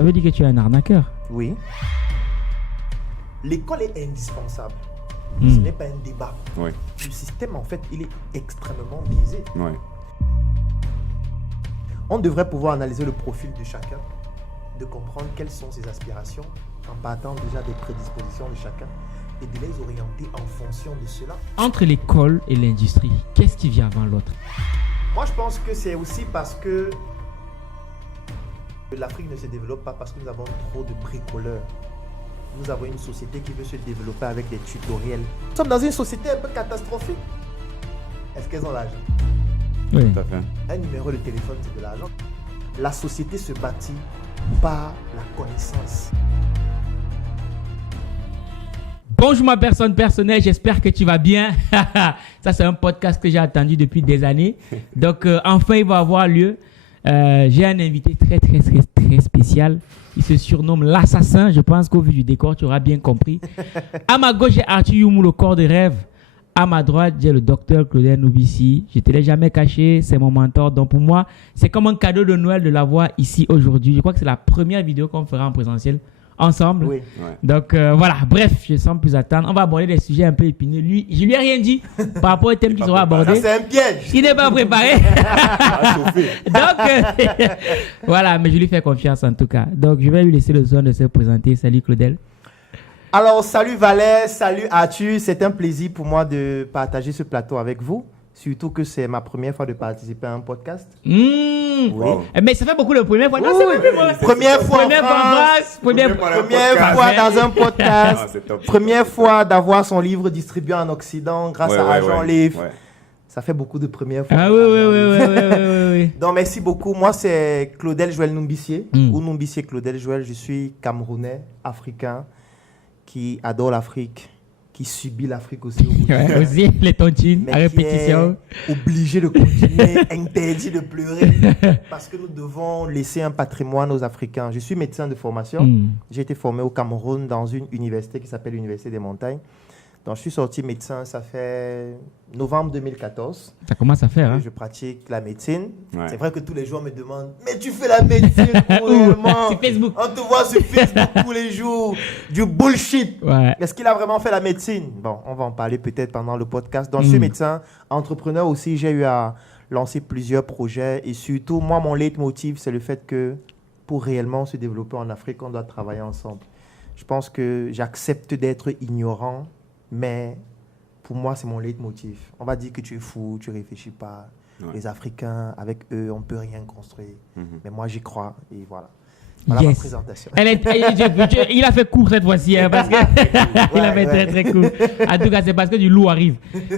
Ça veut dire que tu es un arnaqueur. Oui. L'école est indispensable. Ce n'est pas un débat. Oui. Le système, en fait, il est extrêmement biaisé. Oui. On devrait pouvoir analyser le profil de chacun, de comprendre quelles sont ses aspirations, en partant déjà des prédispositions de chacun, et de les orienter en fonction de cela. Entre l'école et l'industrie, qu'est-ce qui vient avant l'autre? Moi, je pense que c'est aussi parce que l'Afrique ne se développe pas parce que nous avons trop de bricoleurs. Nous avons une société qui veut se développer avec des tutoriels. Nous sommes dans une société un peu catastrophique. Est-ce qu'elles ont l'argent? Oui. Tout à fait. Un numéro de téléphone, c'est de l'argent. La société se bâtit par la connaissance. Bonjour ma personne personnelle, j'espère que tu vas bien. Ça c'est un podcast que j'ai attendu depuis des années. Donc enfin il va avoir lieu. J'ai un invité très spécial. Il se surnomme l'assassin. Je pense qu'au vu du décor, tu auras bien compris. À ma gauche, j'ai Arthur Youmou, le corps de rêve. À ma droite, j'ai le docteur Claudel Noubissi. Je ne te l'ai jamais caché, c'est mon mentor. Donc pour moi, c'est comme un cadeau de Noël de l'avoir ici aujourd'hui. Je crois que c'est la première vidéo qu'on fera en présentiel ensemble. Oui. Ouais. Donc voilà, bref, je sens plus attendre. On va aborder des sujets un peu épineux. Lui, je lui ai rien dit par rapport au thème qui sera Ça, abordé. c'est un piège. Il n'est pas préparé. Donc voilà, mais je lui fais confiance en tout cas. Donc je vais lui laisser le soin de se présenter. Salut Claudel. Alors, salut Valère, salut Arthur. C'est un plaisir pour moi de partager ce plateau avec vous. Surtout que c'est ma première fois de participer à un podcast. Wow. Mais ça fait beaucoup de premières fois. Non, c'est même plus moi. Première fois en Première fois en France. France. Première Première fois dans un Ah, podcast. c'est top. Première fois d'avoir son livre distribué en Occident grâce à Agent Livre. Ouais. Ça fait beaucoup de premières fois. Ah oui. Donc, merci beaucoup. Moi, c'est Claudel Joël Noumbissier, Mm. ou Noumbissier Claudel Joël. Je suis Camerounais, africain, qui adore l'Afrique, qui subit l'Afrique aussi. Ouais, aussi, les tontines, à Mais qui répétition. est obligé de continuer, interdit de pleurer, parce que nous devons laisser un patrimoine aux Africains. Je suis médecin de formation. J'ai été formé au Cameroun dans une université qui s'appelle l'Université des Montagnes. Donc, je suis sorti médecin, ça fait novembre 2014. Ça commence à faire. Hein? Je pratique la médecine. Ouais. C'est vrai que tous les jours on me demandent « Mais tu fais la médecine réellement ?» Sur Facebook. On te voit sur Facebook tous les jours. Du bullshit. Ouais. Est-ce qu'il a vraiment fait la médecine? Bon, on va en parler peut-être pendant le podcast. Donc, je suis médecin, entrepreneur aussi. J'ai eu à lancer plusieurs projets. Et surtout, moi, mon leitmotiv, c'est le fait que pour réellement se développer en Afrique, on doit travailler ensemble. Je pense que j'accepte d'être ignorant, mais pour moi, c'est mon leitmotiv. On va dire que tu es fou, tu ne réfléchis pas. Ouais. Les Africains, avec eux, on ne peut rien construire. Mhm. Mais moi, j'y crois. Et voilà. Voilà ma présentation. Il a fait court cette fois-ci, hein, parce que il a fait très court. En tout cas, c'est parce que du lourd arrive.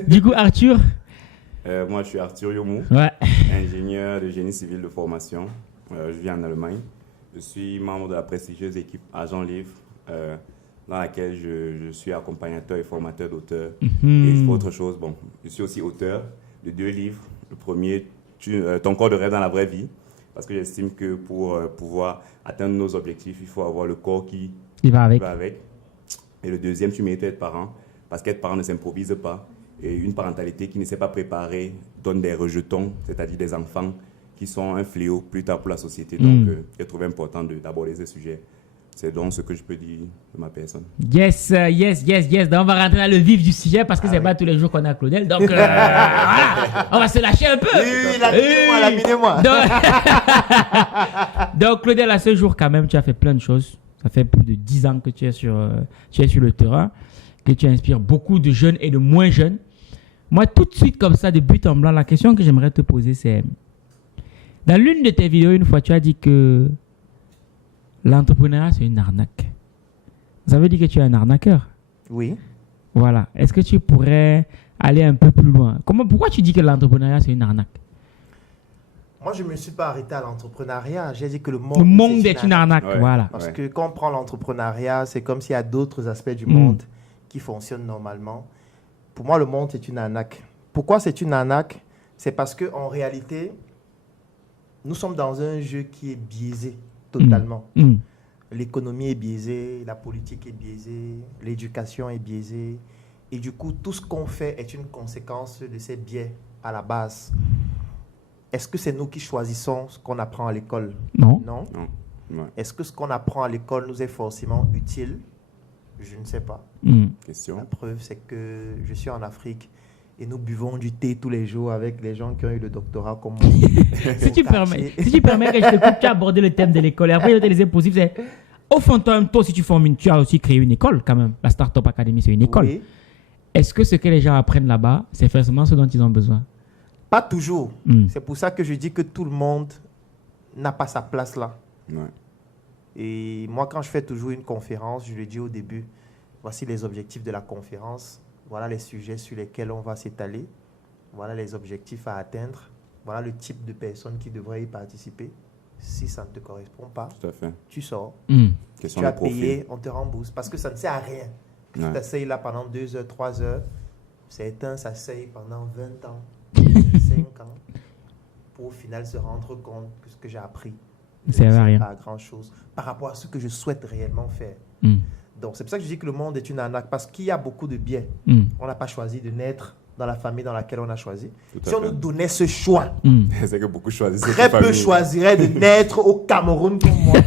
Du coup, Arthur. Moi, je suis Arthur Youmou, Ouais. ingénieur de génie civil de formation. Je vis en Allemagne. Je suis membre de la prestigieuse équipe Agent Livre, dans laquelle je suis accompagnateur et formateur d'auteurs. Et autre chose, bon, je suis aussi auteur de 2 livres. Le premier, Ton corps de rêve dans la vraie vie, parce que j'estime que pour pouvoir atteindre nos objectifs, il faut avoir le corps qui va avec. Et le deuxième, Tu mérites d'être parent, parce qu'être parent ne s'improvise pas. Et une parentalité qui ne s'est pas préparée donne des rejetons, c'est-à-dire des enfants qui sont un fléau plus tard pour la société. Donc, j'ai trouvé important d'aborder ce sujet. C'est donc ce que je peux dire de ma personne. Yes. Donc, on va rentrer dans le vif du sujet parce que c'est pas tous les jours qu'on a Claudel. Donc, voilà. On va se lâcher un peu. Oui, laminez-moi. Donc, Claudel, à ce jour, quand même, tu as fait plein de choses. Ça fait plus de 10 ans que tu es sur le terrain, que tu inspires beaucoup de jeunes et de moins jeunes. Moi, tout de suite, comme ça, de but en blanc, la question que j'aimerais te poser, c'est... Dans l'une de tes vidéos, une fois, tu as dit que l'entrepreneuriat, c'est une arnaque. Ça veut dire que tu es un arnaqueur. Oui. Voilà. Est-ce que tu pourrais aller un peu plus loin? Pourquoi tu dis que l'entrepreneuriat, c'est une arnaque? Moi, je ne me suis pas arrêté à l'entrepreneuriat. J'ai dit que le Le monde monde est une arnaque. Ouais. Voilà. Parce que quand on prend l'entrepreneuriat, c'est comme s'il y a d'autres aspects du monde qui fonctionnent normalement. Pour moi, le monde est une arnaque. Pourquoi c'est une arnaque? C'est parce qu'en réalité, nous sommes dans un jeu qui est biaisé totalement. L'économie est biaisée, la politique est biaisée, l'éducation est biaisée. Et du coup, tout ce qu'on fait est une conséquence de ces biais à la base. Est-ce que c'est nous qui choisissons ce qu'on apprend à l'école? Non. Non. Ouais. Est-ce que ce qu'on apprend à l'école nous est forcément utile? Je ne sais pas. Question. La preuve, c'est que je suis en Afrique et nous buvons du thé tous les jours avec les gens qui ont eu le doctorat comme moi. Si tu permets que je t'écoute, tu as abordé le thème de l'école. Et après, les impossibles, c'est au fond, toi, si tu formes tu as aussi créé une école quand même. La Startup Academy, c'est une école. Oui. Est-ce que ce que les gens apprennent là-bas, c'est forcément ce dont ils ont besoin? Pas toujours. C'est pour ça que je dis que tout le monde n'a pas sa place là. Ouais. Et moi, quand je fais toujours une conférence, je le dis au début, voici les objectifs de la conférence, voilà les sujets sur lesquels on va s'étaler, voilà les objectifs à atteindre, voilà le type de personnes qui devraient y participer. Si ça ne te correspond pas, Tout à fait. tu sors, Question tu de as profil. payé, on te rembourse, parce que ça ne sert à rien. Tu Ouais. t'asseyes là pendant 2 heures, 3 heures, certains s'asseyent pendant 20 ans, 5 ans, pour au final se rendre compte que ce que j'ai appris Ça sert à rien. pas grand-chose par rapport à ce que je souhaite réellement faire. Donc, c'est pour ça que je dis que le monde est une arnaque, parce qu'il y a beaucoup de biais. On n'a pas choisi de naître dans la famille dans laquelle on a choisi. Tout à Si on fait. nous donnait ce choix, C'est que beaucoup choisissent très cette peu famille. choisiraient de naître au Cameroun comme moi,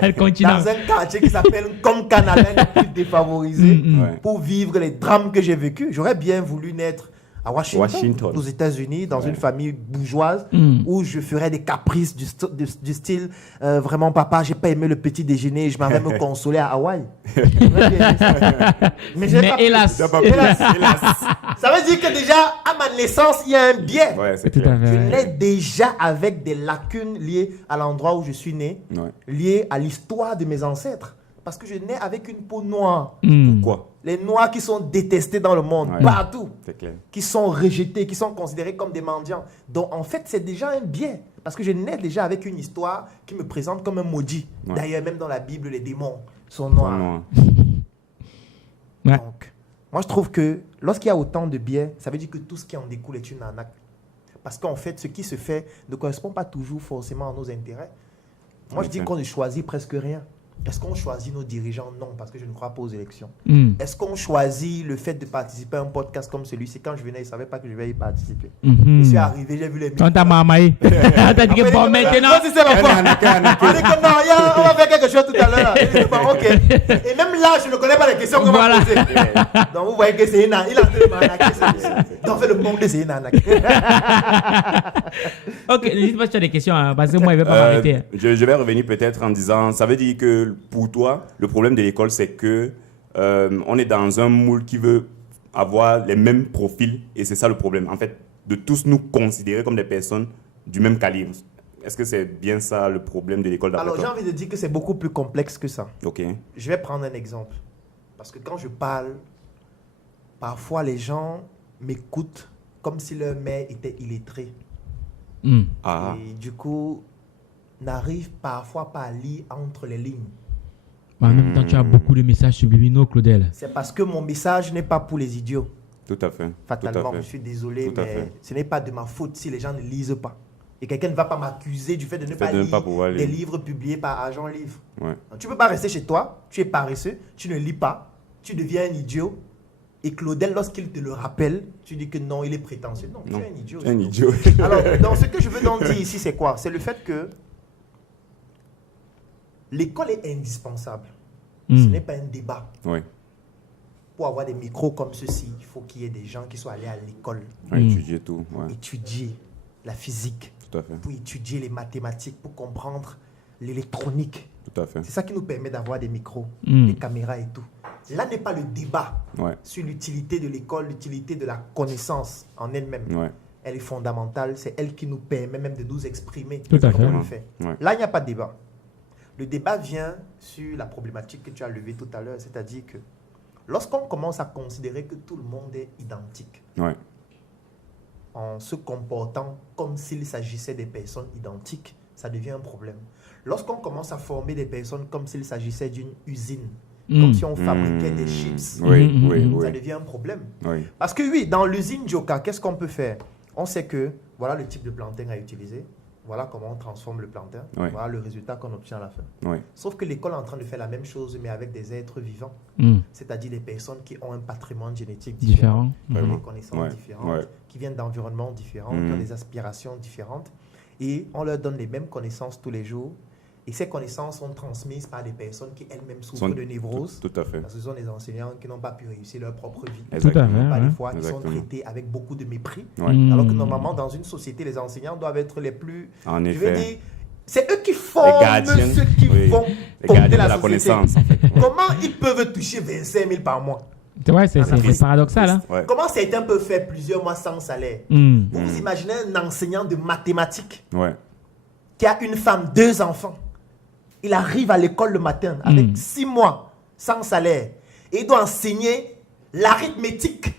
Elle continue. dans un quartier qui s'appelle comme Canada, le plus défavorisé, Ouais. pour vivre les drames que j'ai vécus. J'aurais bien voulu naître à Washington. Aux États-Unis, dans une famille bourgeoise, où je ferais des caprices du style vraiment, papa, j'ai pas aimé le petit déjeuner, je m'en vais me consoler à Hawaï. J'aurais bien aimé ça. Mais j'ai Mais pas pu. hélas. T'as pas pu. Hélas. Hélas. Ça veut dire que déjà, à ma naissance, il y a un biais. Ouais, c'est Tout à clair. Je fait. nais déjà avec des lacunes liées à l'endroit où je suis né, Ouais. liées à l'histoire de mes ancêtres. Parce que je nais avec une peau noire. Pourquoi? Les noirs qui sont détestés dans le monde, Ouais. partout. C'est clair. Qui sont rejetés, qui sont considérés comme des mendiants. Donc, en fait, c'est déjà un biais. Parce que je nais déjà avec une histoire qui me présente comme un maudit. Ouais. D'ailleurs, même dans la Bible, les démons sont Pas noirs. moi. Ouais. Donc, moi, je trouve que lorsqu'il y a autant de biais, ça veut dire que tout ce qui en découle est une arnaque. Parce qu'en fait, ce qui se fait ne correspond pas toujours forcément à nos intérêts. Moi, je dis Ok. qu'on ne choisit presque rien. Est-ce qu'on choisit nos dirigeants? Non, parce que je ne crois pas aux élections. Est-ce qu'on choisit le fait de participer à un podcast comme celui-ci? Quand je venais, ils ne savaient pas que je vais y participer. Je suis arrivé, j'ai vu les Quand t'as mamaï, t'as dit que bon, maintenant. Moi, si c'est l'enfant. On dit que non, on va faire quelque chose tout à l'heure. Il dit, bon, ok. Et même là, je ne connais pas les questions qu'on Voilà. va poser. Donc, vous voyez que c'est une arnaque. Il est en train de m'arnaquer, celui-ci. Donc, fait le monde, c'est une arnaque. Ok, n'hésite pas si tu as des questions, hein, parce que moi, il ne va pas m'arrêter. Je vais revenir peut-être en disant, ça veut dire que pour toi, le problème de l'école, c'est que on est dans un moule qui veut avoir les mêmes profils, et c'est ça le problème. En fait, de tous nous considérer comme des personnes du même calibre. Est-ce que c'est bien ça le problème de l'école d'après Alors, j'ai toi? envie de dire que c'est beaucoup plus complexe que ça. Ok. Je vais prendre un exemple. Parce que quand je parle, parfois les gens m'écoutent comme si leur mère était illettrée. Ah. Et du coup, n'arrivent parfois pas à lire entre les lignes. En même temps, tu as beaucoup de messages subliminaux, Claudel. C'est parce que mon message n'est pas pour les idiots. Tout à fait. Fatalement, Tout à je fait. suis désolé, Tout à mais fait. ce n'est pas de ma faute si les gens ne lisent pas. Et quelqu'un ne va pas m'accuser du fait de ne Fait pas de ne lire pas pouvoir des lire. livres publiés par Agent Livre. Ouais. Donc, tu ne peux pas rester chez toi, tu es paresseux, tu ne lis pas, tu deviens un idiot. Et Claudel, lorsqu'il te le rappelle, tu dis que non, il est prétentieux. Non, Non. tu es un idiot. Un idiot. Alors, donc, ce que je veux donc dire ici, c'est quoi? C'est le fait que l'école est indispensable. Ce n'est pas un débat. Oui. Pour avoir des micros comme ceci, il faut qu'il y ait des gens qui soient allés à l'école, Étudier tout. Ouais. étudier la physique, Tout à fait. pour étudier les mathématiques, pour comprendre l'électronique. Tout à fait. C'est ça qui nous permet d'avoir des micros, des caméras et tout. Là n'est pas le débat Ouais. sur l'utilité de l'école, l'utilité de la connaissance en elle-même. Ouais. Elle est fondamentale, c'est elle qui nous permet même de nous exprimer Tout à comme fait. on le fait. Ouais. Là, il n'y a pas de débat. Le débat vient sur la problématique que tu as levée tout à l'heure, c'est-à-dire que lorsqu'on commence à considérer que tout le monde est identique, Ouais. en se comportant comme s'il s'agissait des personnes identiques, ça devient un problème. Lorsqu'on commence à former des personnes comme s'il s'agissait d'une usine, comme si on fabriquait des chips, Oui, oui, ça oui. devient un problème. Oui. Parce que oui, dans l'usine Joka, qu'est-ce qu'on peut faire? On sait que voilà le type de plantain à utiliser, voilà comment on transforme le plantain, Oui. voilà le résultat qu'on obtient à la fin. Oui. Sauf que l'école est en train de faire la même chose, mais avec des êtres vivants, c'est-à-dire des personnes qui ont un patrimoine génétique différent, Différent. qui ont des connaissances Ouais. différentes, Ouais. qui viennent d'environnements différents, qui ont des aspirations différentes, et on leur donne les mêmes connaissances tous les jours. Et ces connaissances sont transmises par des personnes qui elles-mêmes souffrent de névrose. Tout à fait. Parce que ce sont des enseignants qui n'ont pas pu réussir leur propre vie. Exactement. Pas des fois, ils sont traités avec beaucoup de mépris. Ouais. Alors que normalement, dans une société, les enseignants doivent être les plus... En Je effet. veux dire, c'est eux qui forment ceux qui vont fonder la société. Connaissance. Comment ils peuvent toucher 25 000 par mois? Ouais, c'est paradoxal. Hein? Ouais. Comment certains peuvent faire plusieurs mois sans salaire? Vous imaginez un enseignant de mathématiques Ouais. qui a une femme, 2 enfants. Il arrive à l'école le matin avec 6 mois sans salaire. Et il doit enseigner l'arithmétique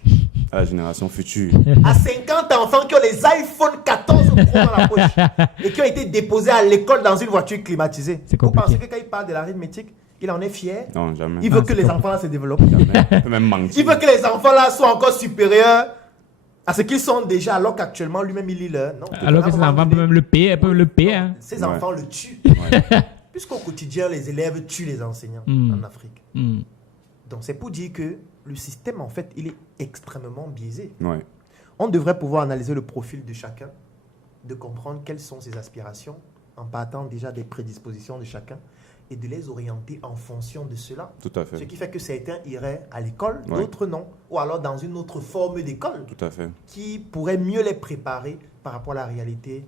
À la génération future. à 50 enfants qui ont les iPhone 14 Pro dans la poche et qui ont été déposés à l'école dans une voiture climatisée. C'est Vous compliqué. pensez que quand il parle de l'arithmétique, il en est fier? Non, jamais. Il veut que les enfants là se développent. Il peut même mentir. Il veut que les enfants là soient encore supérieurs à ce qu'ils sont déjà, alors qu'actuellement lui-même il lit leur. Non, Alors que ces enfants peuvent même le payer. Elles peuvent le payer. Hein. Ces enfants le tuent. Ouais. Puisqu'au quotidien, les élèves tuent les enseignants en Afrique. Mm. Donc c'est pour dire que le système, en fait, il est extrêmement biaisé. Ouais. On devrait pouvoir analyser le profil de chacun, de comprendre quelles sont ses aspirations, en partant déjà des prédispositions de chacun, et de les orienter en fonction de cela. Tout à Ce fait. qui fait que certains iraient à l'école, Ouais. d'autres non, ou alors dans une autre forme d'école Tout à fait. qui pourrait mieux les préparer par rapport à la réalité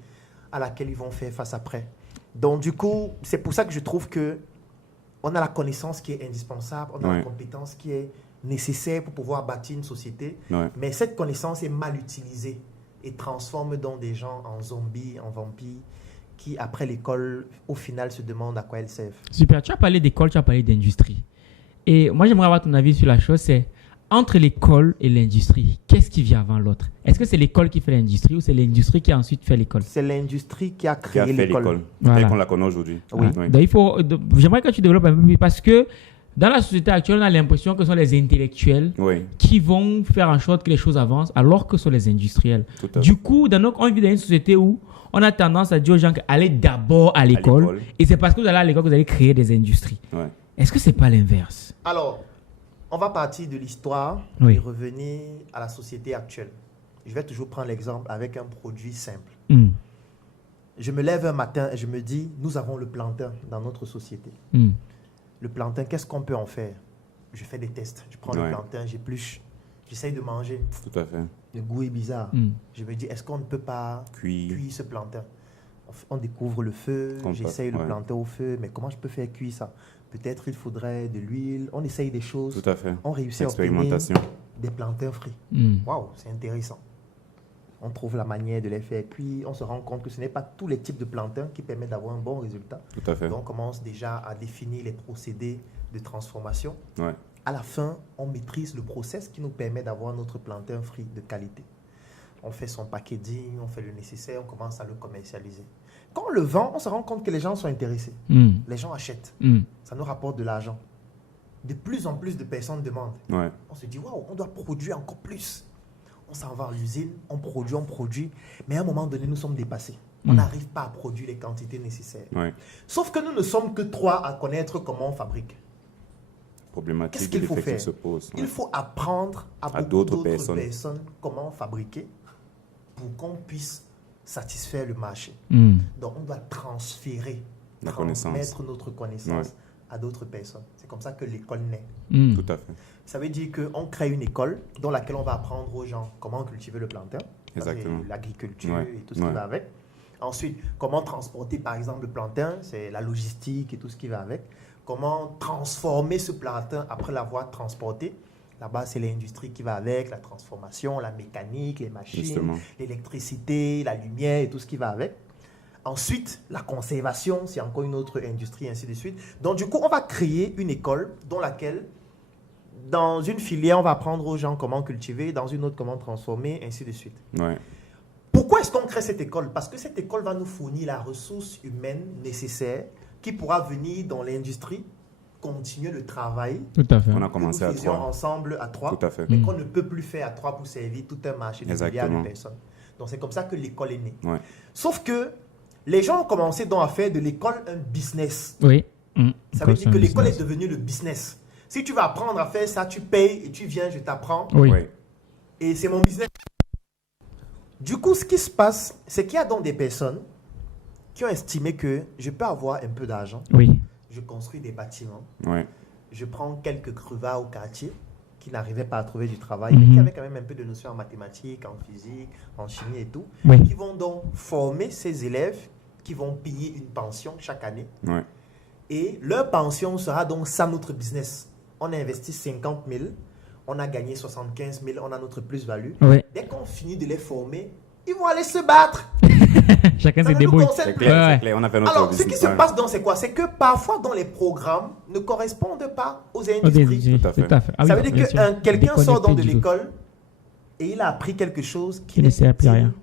à laquelle ils vont faire face après. Donc du coup, c'est pour ça que je trouve que on a la connaissance qui est indispensable, on a la Ouais. compétence qui est nécessaire pour pouvoir bâtir une société, Ouais. mais cette connaissance est mal utilisée et transforme donc des gens en zombies, en vampires, qui après l'école, au final, se demandent à quoi elles servent. Super. Tu as parlé d'école, tu as parlé d'industrie. Et moi, j'aimerais avoir ton avis sur la chose. C'est entre l'école et l'industrie, qu'est-ce qui vient avant l'autre? Est-ce que c'est l'école qui fait l'industrie ou c'est l'industrie qui a ensuite fait l'école? C'est l'industrie qui a Qui a créé fait l'école. l'école. Voilà. Telle qu'on la connaît aujourd'hui. Oui. Ouais. Donc, j'aimerais que tu développes un peu plus parce que dans la société actuelle, on a l'impression que ce sont les intellectuels Oui. qui vont faire en sorte que les choses avancent alors que ce sont les industriels. Tout à fait. Du coup, on vit dans une société où on a tendance à dire aux gens qu'allez d'abord à l'école l'école. et c'est parce que vous allez à l'école que vous allez créer des industries. Ouais. Est-ce que c'est pas l'inverse? Alors, on va partir de l'histoire Oui. et revenir à la société actuelle. Je vais toujours prendre l'exemple avec un produit simple. Hmm. Je me lève un matin et je me dis, nous avons le plantain dans notre société. Hmm. Le plantain, qu'est-ce qu'on peut en faire? Je fais des tests. Je prends le Ouais. plantain, j'épluche, j'essaye de manger. Tout à fait. Le goût est bizarre. Hmm. Je me dis, est-ce qu'on ne peut pas Cuire. cuire ce plantain? On découvre le feu, Comme ça, j'essaye le ouais. plantain au feu, mais comment je peux faire cuire ça? Peut-être il faudrait de l'huile. On essaye des choses. Tout à fait. On réussit à obtenir Expérimentation. des plantains frits. Hmm. Waouh, c'est intéressant. On trouve la manière de les faire cuire. On se rend compte que ce n'est pas tous les types de plantains qui permettent d'avoir un bon résultat. Tout à fait. Donc, on commence déjà à définir les procédés de transformation. Ouais. À la fin, on maîtrise le process qui nous permet d'avoir notre plantain frit de qualité. On fait son packaging, on fait le nécessaire, on commence à le commercialiser. Quand on le vend, on se rend compte que les gens sont intéressés. Hmm. Les gens achètent. Hmm. Ça nous rapporte de l'argent. De plus en plus de personnes demandent. Ouais. On se dit, waouh, on doit produire encore plus. On s'en va à l'usine, on produit. Mais à un moment donné, nous sommes dépassés. On n'arrive pas à produire les quantités nécessaires. Ouais. Sauf que nous ne sommes que 3 à connaître comment on fabrique. Qu'est-ce Problématique qu'il de faut l'effectif faire? se pose. Il Ouais. faut apprendre à beaucoup d'autres d'autres personnes. personnes comment fabriquer pour qu'on puisse satisfaire le marché. Hmm. Donc, on doit transférer, La connaissance. transmettre notre connaissance à d'autres personnes. C'est comme ça que l'école naît. Hmm. Tout à fait. Ça veut dire qu'on crée une école dans laquelle on va apprendre aux gens comment cultiver le plantain, ça, Exactement. c'est l'agriculture Ouais. et tout ce qui Ouais. va avec. Ensuite, comment transporter par exemple le plantain, c'est la logistique et tout ce qui va avec. Comment transformer ce plantain après l'avoir transporté. Là-bas, c'est l'industrie qui va avec, la transformation, la mécanique, les machines, Justement. l'électricité, la lumière et tout ce qui va avec. Ensuite, la conservation, c'est encore une autre industrie, ainsi de suite. Donc, du coup, on va créer une école dans laquelle, dans une filière, on va apprendre aux gens comment cultiver, dans une autre, comment transformer, ainsi de suite. Ouais. Pourquoi est-ce qu'on crée cette école? Parce que cette école va nous fournir la ressource humaine nécessaire qui pourra venir dans l'industrie, continuer le travail Tout à fait. On a que commencé nous à faisions 3. ensemble à 3, Tout à fait. mais qu'on ne peut plus faire à 3 pour servir tout un marché de milliards Exactement. de personnes. Donc, c'est comme ça que l'école est née. Ouais. Sauf que les gens ont commencé donc à faire de l'école un business. Oui. Hmm. Ça veut École, c'est dire un que l'école est business. devenue le business. Si tu vas apprendre à faire ça, tu payes et tu viens, je t'apprends. Oui. Ouais. Et c'est mon business. Du coup, ce qui se passe, c'est qu'il y a donc des personnes qui ont estimé que je peux avoir un peu d'argent, Oui. je construis des bâtiments, Ouais. je prends quelques crevards au quartier qui n'arrivaient pas à trouver du travail, mais qui avaient quand même un peu de notions en mathématiques, en physique, en chimie et tout, Oui. qui vont donc former ces élèves qui vont payer une pension chaque année. Ouais. Et leur pension sera donc ça notre business. On a investi 50 000, on a gagné 75 000, on a notre plus-value. Ouais. Dès qu'on finit de les former, ils vont aller se battre. Chacun Ça se ne nous débrouille. concerne C'est plus. clair, Ouais. c'est clair. On a fait notre Alors, ce qui business. se Ouais. passe donc, c'est quoi? C'est que parfois, dans les programmes, ne correspondent pas aux Au industries. début, Tout à fait. Ah Ça oui, veut dire bien que sûr. quelqu'un sort donc de Déconnecté du tout. l'école et il a appris quelque chose qui Qui ne n'est sert plus à utile rien.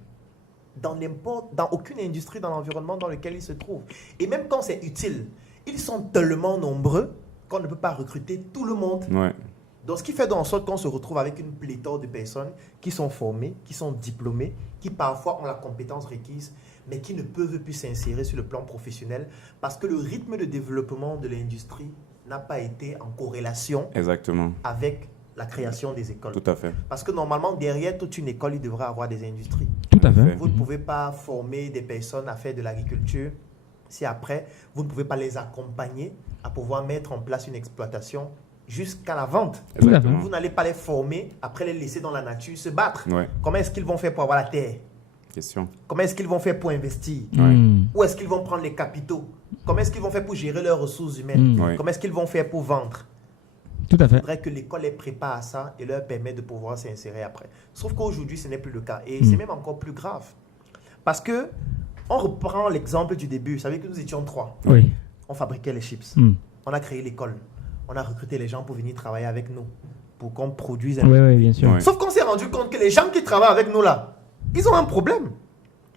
dans aucune industrie dans l'environnement dans lequel il se trouve. Et même quand c'est utile, ils sont tellement nombreux qu'on ne peut pas recruter tout le monde. Ouais. Donc, ce qui fait en sorte qu'on se retrouve avec une pléthore de personnes qui sont formées, qui sont diplômées, qui parfois ont la compétence requise, mais qui ne peuvent plus s'insérer sur le plan professionnel parce que le rythme de développement de l'industrie n'a pas été en corrélation Exactement. avec la création des écoles. Tout à fait. Parce que normalement, derrière toute une école, il devrait avoir des industries. Tout à fait. Vous ne pouvez pas former des personnes à faire de l'agriculture si après, vous ne pouvez pas les accompagner à pouvoir mettre en place une exploitation jusqu'à la vente. Tout à fait. Exactement. Vous n'allez pas les former, après les laisser dans la nature se battre. Ouais. Comment est-ce qu'ils vont faire pour avoir la terre? Question. Comment est-ce qu'ils vont faire pour investir? Hmm. Où est-ce qu'ils vont prendre les capitaux? Comment est-ce qu'ils vont faire pour gérer leurs ressources humaines? Mm. Ouais. Comment est-ce qu'ils vont faire pour vendre? Tout à Il fait. faudrait que l'école les prépare à ça et leur permette de pouvoir s'insérer après. Sauf qu'aujourd'hui, ce n'est plus le cas. Et c'est même encore plus grave. Parce que, on reprend l'exemple du début. Vous savez que nous étions 3. Oui. On fabriquait les chips. Hmm. On a créé l'école. On a recruté les gens pour venir travailler avec nous. Pour qu'on produise un Oui, oui, bien sûr. Ouais. Sauf qu'on s'est rendu compte que les gens qui travaillent avec nous là, ils ont un problème.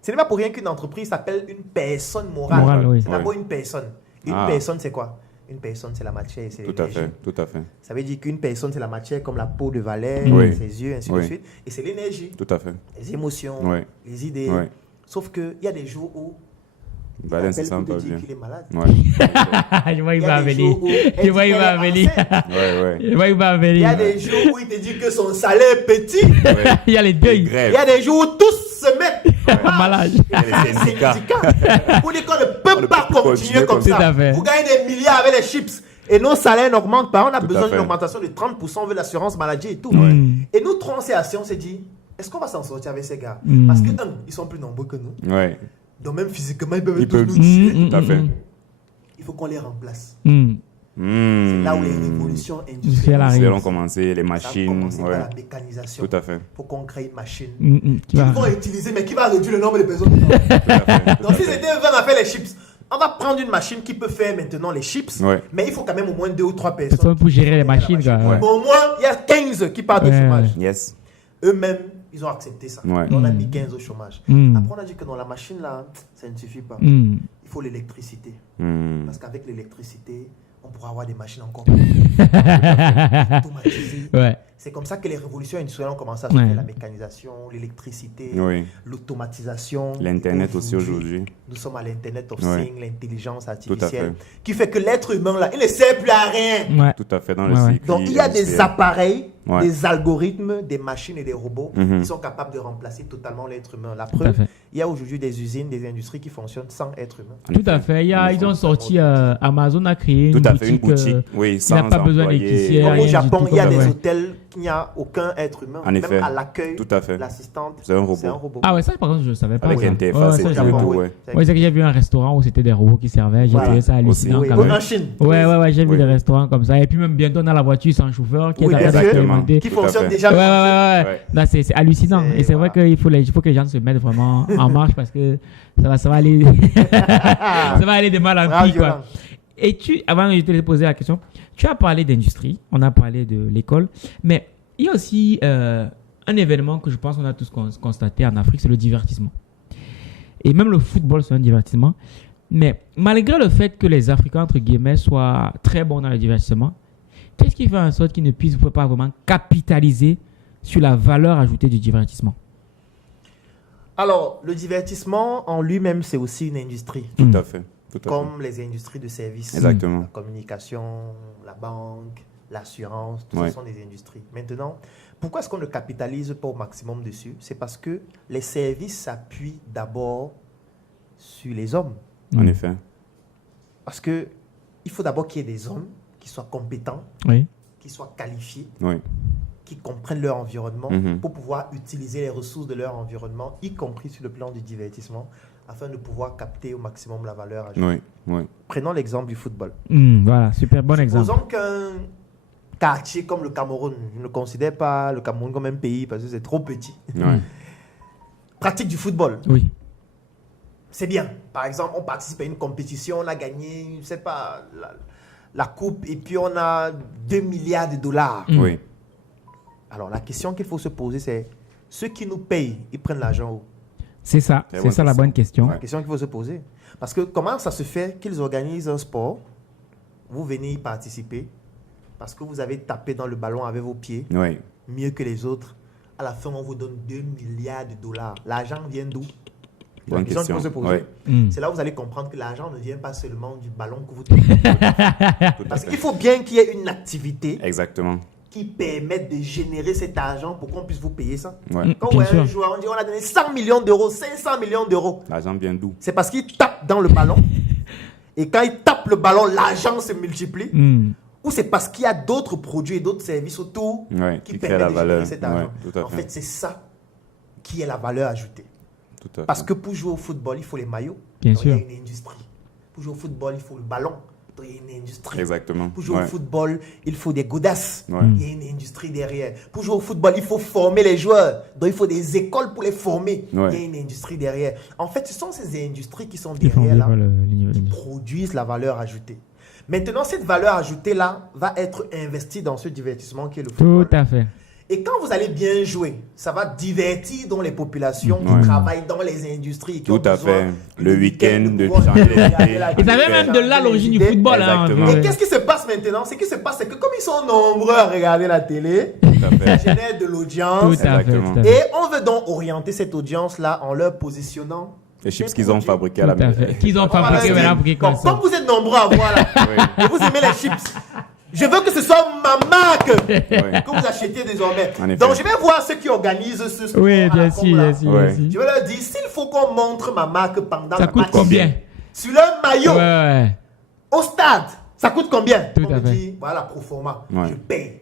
Ce n'est pas pour rien qu'une entreprise s'appelle une personne morale. Morale, oui. C'est d'abord une personne. Une Ah. personne, c'est quoi? Une personne, c'est la matière et c'est Tout à l'énergie. fait. Tout à fait. Ça veut dire qu'une personne, c'est la matière comme la peau de Valère, Oui. ses yeux, ainsi de Oui. suite. Et c'est l'énergie, Tout à fait. les émotions, Oui. les idées. Oui. Sauf qu'il y a des jours où Valère il se appelle sent pour pas te dire bien. qu'il est malade. Ouais. Je vois, il Il y va a des venir. jours où elle Je vois, dit il qu'elle va est venir. enceinte. Ouais, ouais. Je vois, il va Il y a venir. des jours où il te dit que son salaire est petit. Ouais. Il y a les Les deuils. Il y grèves. a des jours où tous se mettent Malade. Les syndicats. pour dire qu'on ne peut pas peut plus continuer continuer comme comme ça. ça. Tout à fait. Vous gagnez des milliards avec les chips et nos salaires n'augmentent pas. On a Tout à besoin fait. d'une augmentation de 30%, on veut l'assurance maladie et tout. Hmm. Et nous, trois, on s'est assis, on s'est dit, est-ce qu'on va s'en sortir avec ces gars? Mm. Parce que, ils sont plus nombreux que nous. Ouais. Donc même physiquement, ils peuvent Ils tous peuvent- nous tuer. Tout à fait. Il faut qu'on les remplace. Hmm. C'est là où les révolutions Industrielles industrielles arrivent. Ils allons commencer les ça a machines. commencé Ouais. par la mécanisation. Tout à fait. Il faut qu'on crée une machine Qui va- qu'ils vont utiliser, mais qui va réduire le nombre de personnes. Tout à fait. Donc si c'était 20 à faire les chips, on va prendre une machine qui peut faire maintenant les chips, Ouais. mais il faut quand même au moins 2 ou 3 Ça personnes. pour gérer les la machines, quoi. Mais Ouais. au moins, il y a 15 qui partent au Ouais, chômage. Yes. Eux-mêmes, ils ont accepté ça. Ouais. On a mis 15 au chômage. Mm. Après, on a dit que dans la machine, là, ça ne suffit pas. Hmm. Il faut l'électricité. Hmm. Parce qu'avec l'électricité, on pourra avoir des machines encore plus automatisées. Ouais. C'est comme ça que les révolutions industrielles ont commencé à se Ouais. faire. La mécanisation, l'électricité, Oui. l'automatisation. L'Internet aussi aujourd'hui. Nous sommes à l'Internet of Ouais. Things, l'intelligence Tout à artificielle, fait. qui fait que l'être humain, là, il ne sert plus à rien. Ouais. Tout à fait dans le Ouais, ouais. cycle. Donc, il y a des industriel. appareils, Ouais. des algorithmes, des machines et des robots Mhm. qui sont capables de remplacer totalement l'être humain. La Tout à preuve, fait. il y a aujourd'hui des usines, des industries qui fonctionnent sans être humain. En Tout à effet. fait. En effet. Ils ont sorti, Amazon a créé une Tout à fait, une boutique. boutique. Oui, qui n'a sans pas besoin employés. d'épicier. Comme rien au du Japon, tout, il y a quoi, des ouais. hôtels où il n'y a aucun être humain. En Même effet. à l'accueil, Tout à fait. l'assistante, C'est un robot. c'est un robot. Ah ouais, ça par contre, je ne savais pas. Avec ça. interface Ouais, et ça, tout j'avais et pas. tout, oui. ouais. Ouais, c'est que j'ai vu un restaurant où c'était des robots qui servaient. J'ai Voilà. trouvé ça hallucinant Aussi. quand Oui, même. en Chine. Ouais, j'ai vu Oui. des restaurants comme ça. Et puis même bientôt, on a la voiture sans chauffeur qui Oui, est en bien train sûr. d'expérimenter. Qui Tout à fonctionne fait. déjà. Ouais. Ouais. Non, c'est hallucinant. C'est- Et c'est vrai voilà. qu'il faut que les gens se mettent vraiment en marche parce que ça va aller, ça va aller de mal en Ah, pis, quoi. violent. Et avant de te poser la question, tu as parlé d'industrie, on a parlé de l'école, mais il y a aussi un événement que je pense qu'on a tous constaté en Afrique, c'est le divertissement. Et même le football, c'est un divertissement. Mais malgré le fait que les Africains, entre guillemets, soient très bons dans le divertissement, qu'est-ce qui fait en sorte qu'ils ne puissent pas vraiment capitaliser sur la valeur ajoutée du divertissement? Alors, le divertissement en lui-même, c'est aussi une industrie. Tout à fait. Tout à fait. Comme les industries de services. Exactement. La communication, la banque, l'assurance, tout Ouais. ça sont des industries. Maintenant, pourquoi est-ce qu'on ne capitalise pas au maximum dessus? C'est parce que les services s'appuient d'abord sur les hommes. En effet. Parce que il faut d'abord qu'il y ait des hommes qui soient compétents, Oui. qui soient qualifiés, Oui. qui comprennent leur environnement Mhm. pour pouvoir utiliser les ressources de leur environnement, y compris sur le plan du divertissement, afin de pouvoir capter au maximum la valeur ajoutée. Oui. Oui. Prenons l'exemple du football. Voilà, super bon exemple. Supposons qu'un quartier comme le Cameroun, je ne considère pas le Cameroun comme un pays parce que c'est trop petit, Oui. pratique du football. Oui. C'est bien. Par exemple, on participe à une compétition, on a gagné, je sais pas, la coupe, et puis on a 2 milliards de dollars. Oui. Alors, la question qu'il faut se poser, c'est ceux qui nous payent, ils prennent l'argent où? C'est ça. Très C'est bonne ça la question. bonne question. La question qu'il faut se poser. Parce que comment ça se fait qu'ils organisent un sport, vous venez y participer, parce que vous avez tapé dans le ballon avec vos pieds, Oui. mieux que les autres. À la fin, on vous donne 2 milliards de dollars. L'argent vient d'où? C'est la Bonne question qu'il question. faut se poser. Oui. C'est là où vous allez comprendre que l'argent ne vient pas seulement du ballon que vous tapez. Tout à Parce fait. qu'il faut bien qu'il y ait une activité Exactement. qui permette de générer cet argent pour qu'on puisse vous payer ça. Ouais. Quand Bien on voit un sûr. joueur, on dit on a donné 100 millions d'euros, 500 millions d'euros. L'argent vient d'où? C'est parce qu'il tape dans le ballon. Et quand il tape le ballon, l'argent se multiplie. Ou c'est parce qu'il y a d'autres produits et d'autres services autour Ouais, qui qui créent permettent la de valeur. générer cet argent. Ouais, tout à En fait. fait, c'est ça qui est la valeur ajoutée. Tout à Parce fait. que pour jouer au football, il faut les maillots. Bien Donc, il y a sûr. une industrie. Pour jouer au football, il faut le ballon. Donc, il y a une industrie. Exactement. Pour jouer Ouais. au football, il faut des godasses. Ouais. Il y a une industrie derrière. Pour jouer au football, il faut former les joueurs. Donc, il faut des écoles pour les former. Ouais. Il y a une industrie derrière. En fait, ce sont ces industries qui sont Ils font derrière vivre là, l'univers. qui produisent la valeur ajoutée. Maintenant, cette valeur ajoutée-là va être investie dans ce divertissement qui est le football. Tout à fait. Et quand vous allez bien jouer, ça va divertir dans les populations Ouais. qui travaillent dans les industries. Qui Tout ont à besoin fait. Le week-end, de pouvoir changer les regarder idées. la Et ça vient télé, même de changer là les l'origine du idées. football. Exactement. Et qu'est-ce qui se passe maintenant? C'est que comme ils sont nombreux à regarder la télé, Tout à ça fait. génère de l'audience. Tout à fait. Exactement. tout à fait. Et on veut donc orienter cette audience-là en leur positionnant. Les chips des qu'ils ont produits. fabriqués à la Tout à maison. fait. Qu'ils ont On va fabriqué leur maintenant dire, pour qu'ils bon, consomment. comme vous êtes nombreux à voir là, Oui. et vous aimez les chips, je veux que ce soit ma marque Oui. que vous achetez désormais. En effet. Donc je vais voir ceux qui organisent ce sport. Oui, à la bien com, sûr, là. bien sûr, Ouais. bien sûr. Je vais leur dire, s'il faut qu'on montre ma marque pendant Ça la coûte match, combien? sur leur maillot, Ouais, ouais. au stade, ça coûte combien? Tout On à me fait. dit, voilà, pro forma, Ouais. je paye.